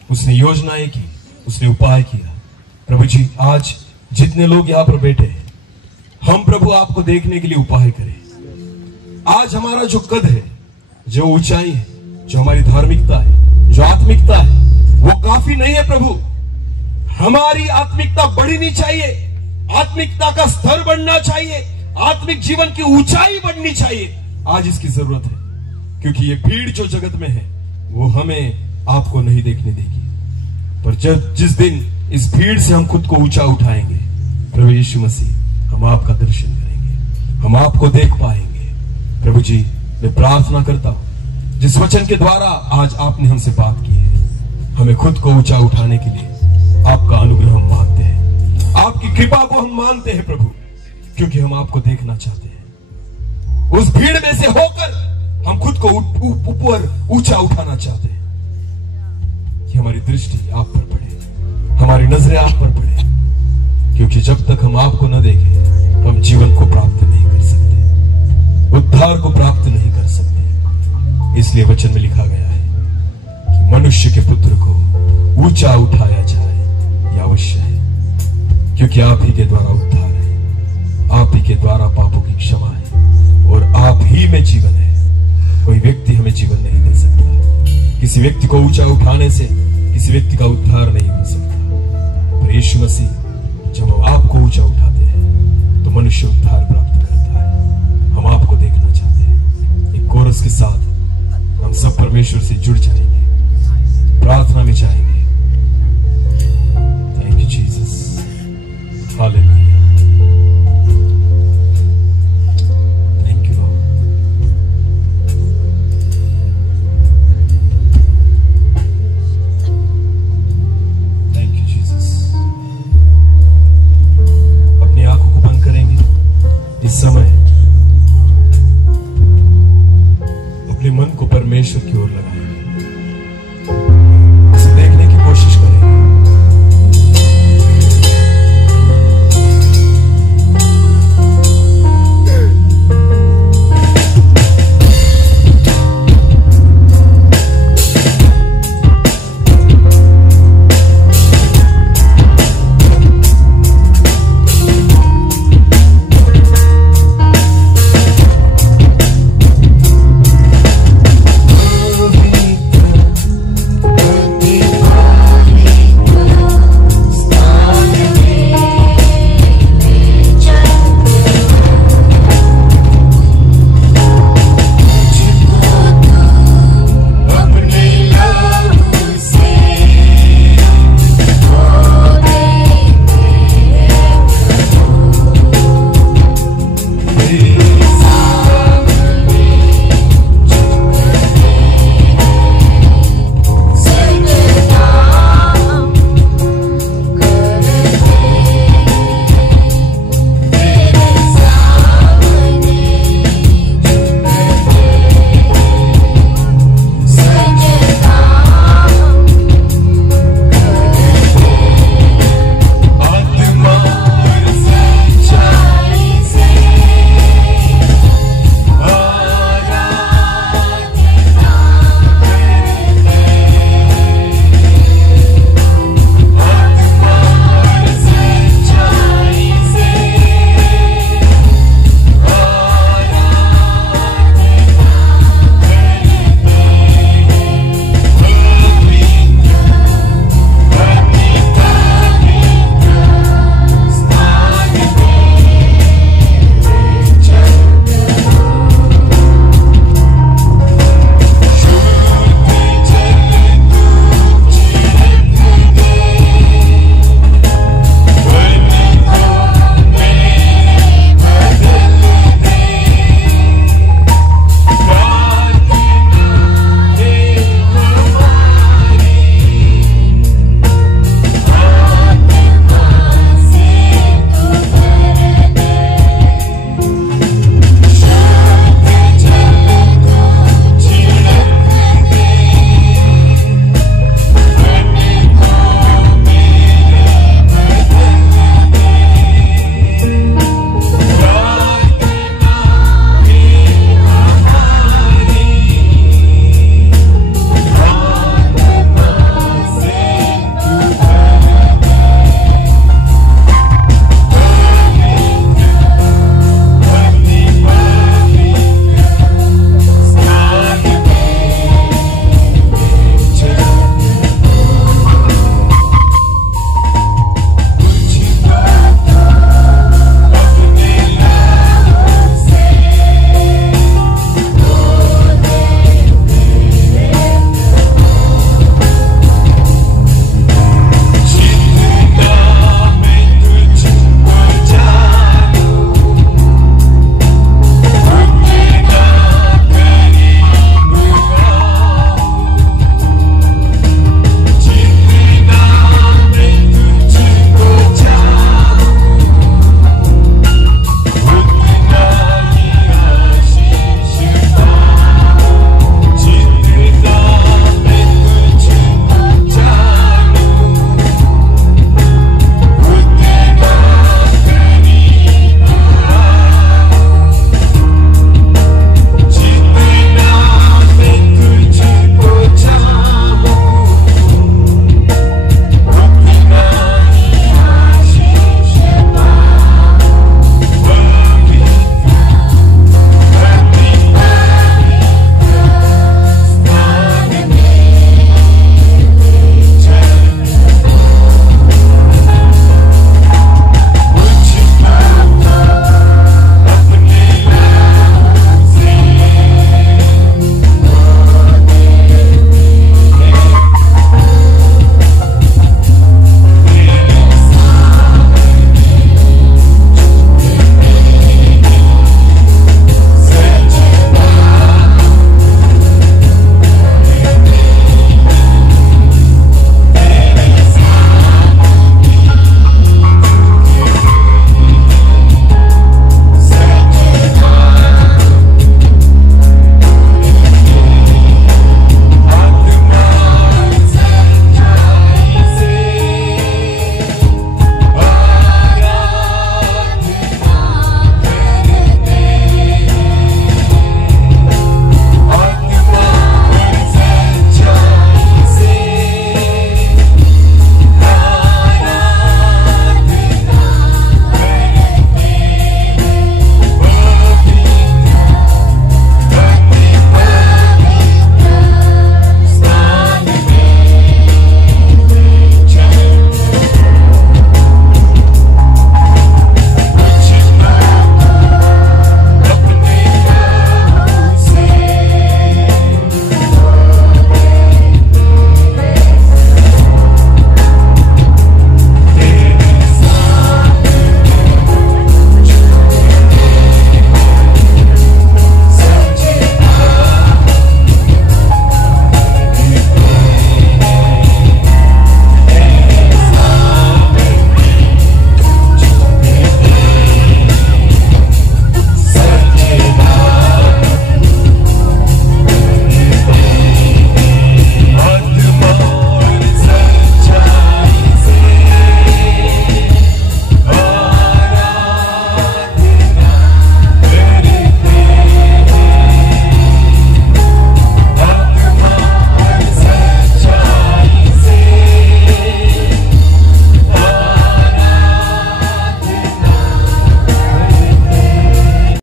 उसने योजनाएं की, उसने उपाय किया। प्रभु जी आज जितने लोग यहाँ पर बैठे हैं, हम प्रभु आपको देखने के लिए उपाय करें। आज हमारा जो कद है, जो ऊंचाई है, जो हमारी धार्मिकता है, जो आत्मिकता है, वो काफी नहीं है प्रभु। हमारी आत्मिकता बढ़नी चाहिए, आत्मिकता का स्तर बढ़ना चाहिए, आत्मिक जीवन की ऊंचाई बढ़नी चाहिए। आज इसकी जरूरत है, क्योंकि ये भीड़ जो जगत में है वो हमें आपको नहीं देखने देगी। पर जिस दिन इस भीड़ से हम खुद को ऊंचा उठाएंगे, प्रभु यीशु मसीह, हम आपका दर्शन करेंगे, हम आपको देख पाएंगे। प्रभु जी मैं प्रार्थना करता हूं, जिस वचन के द्वारा आज आपने हमसे बात की है, हमें खुद को ऊंचा उठाने के लिए आपका अनुग्रह हम मांगते हैं, आपकी कृपा को हम मांगते हैं प्रभु, क्योंकि हम आपको देखना चाहते हैं। उस भीड़ में से होकर हम खुद को ऊपर ऊंचा उठाना चाहते हैं कि हमारी दृष्टि आप पर पड़े, हमारी नजरें आप पर पड़े, क्योंकि जब तक हम आपको न देखें हम जीवन को प्राप्त नहीं कर सकते, उद्धार को प्राप्त नहीं कर सकते। इसलिए वचन में लिखा गया है कि मनुष्य के पुत्र को ऊंचा उठाया जाए, यह अवश्य है, क्योंकि आप ही के द्वारा उद्धार है, आप ही के द्वारा पापों की क्षमा है और आप ही में जीवन है। कोई व्यक्ति हमें जीवन नहीं दे सकता, किसी व्यक्ति को ऊंचा उठाने से किसी व्यक्ति का उद्धार नहीं हो सकता। पर यीशु मसीह जब हम आपको ऊंचा उठाते हैं तो मनुष्य उद्धार प्राप्त करता है। हम आपको देखना चाहते हैं। एक कोरस के साथ हम सब परमेश्वर से जुड़ जाएंगे, प्रार्थना में जाएंगे। Thank you Jesus, hallelujah. लगाए।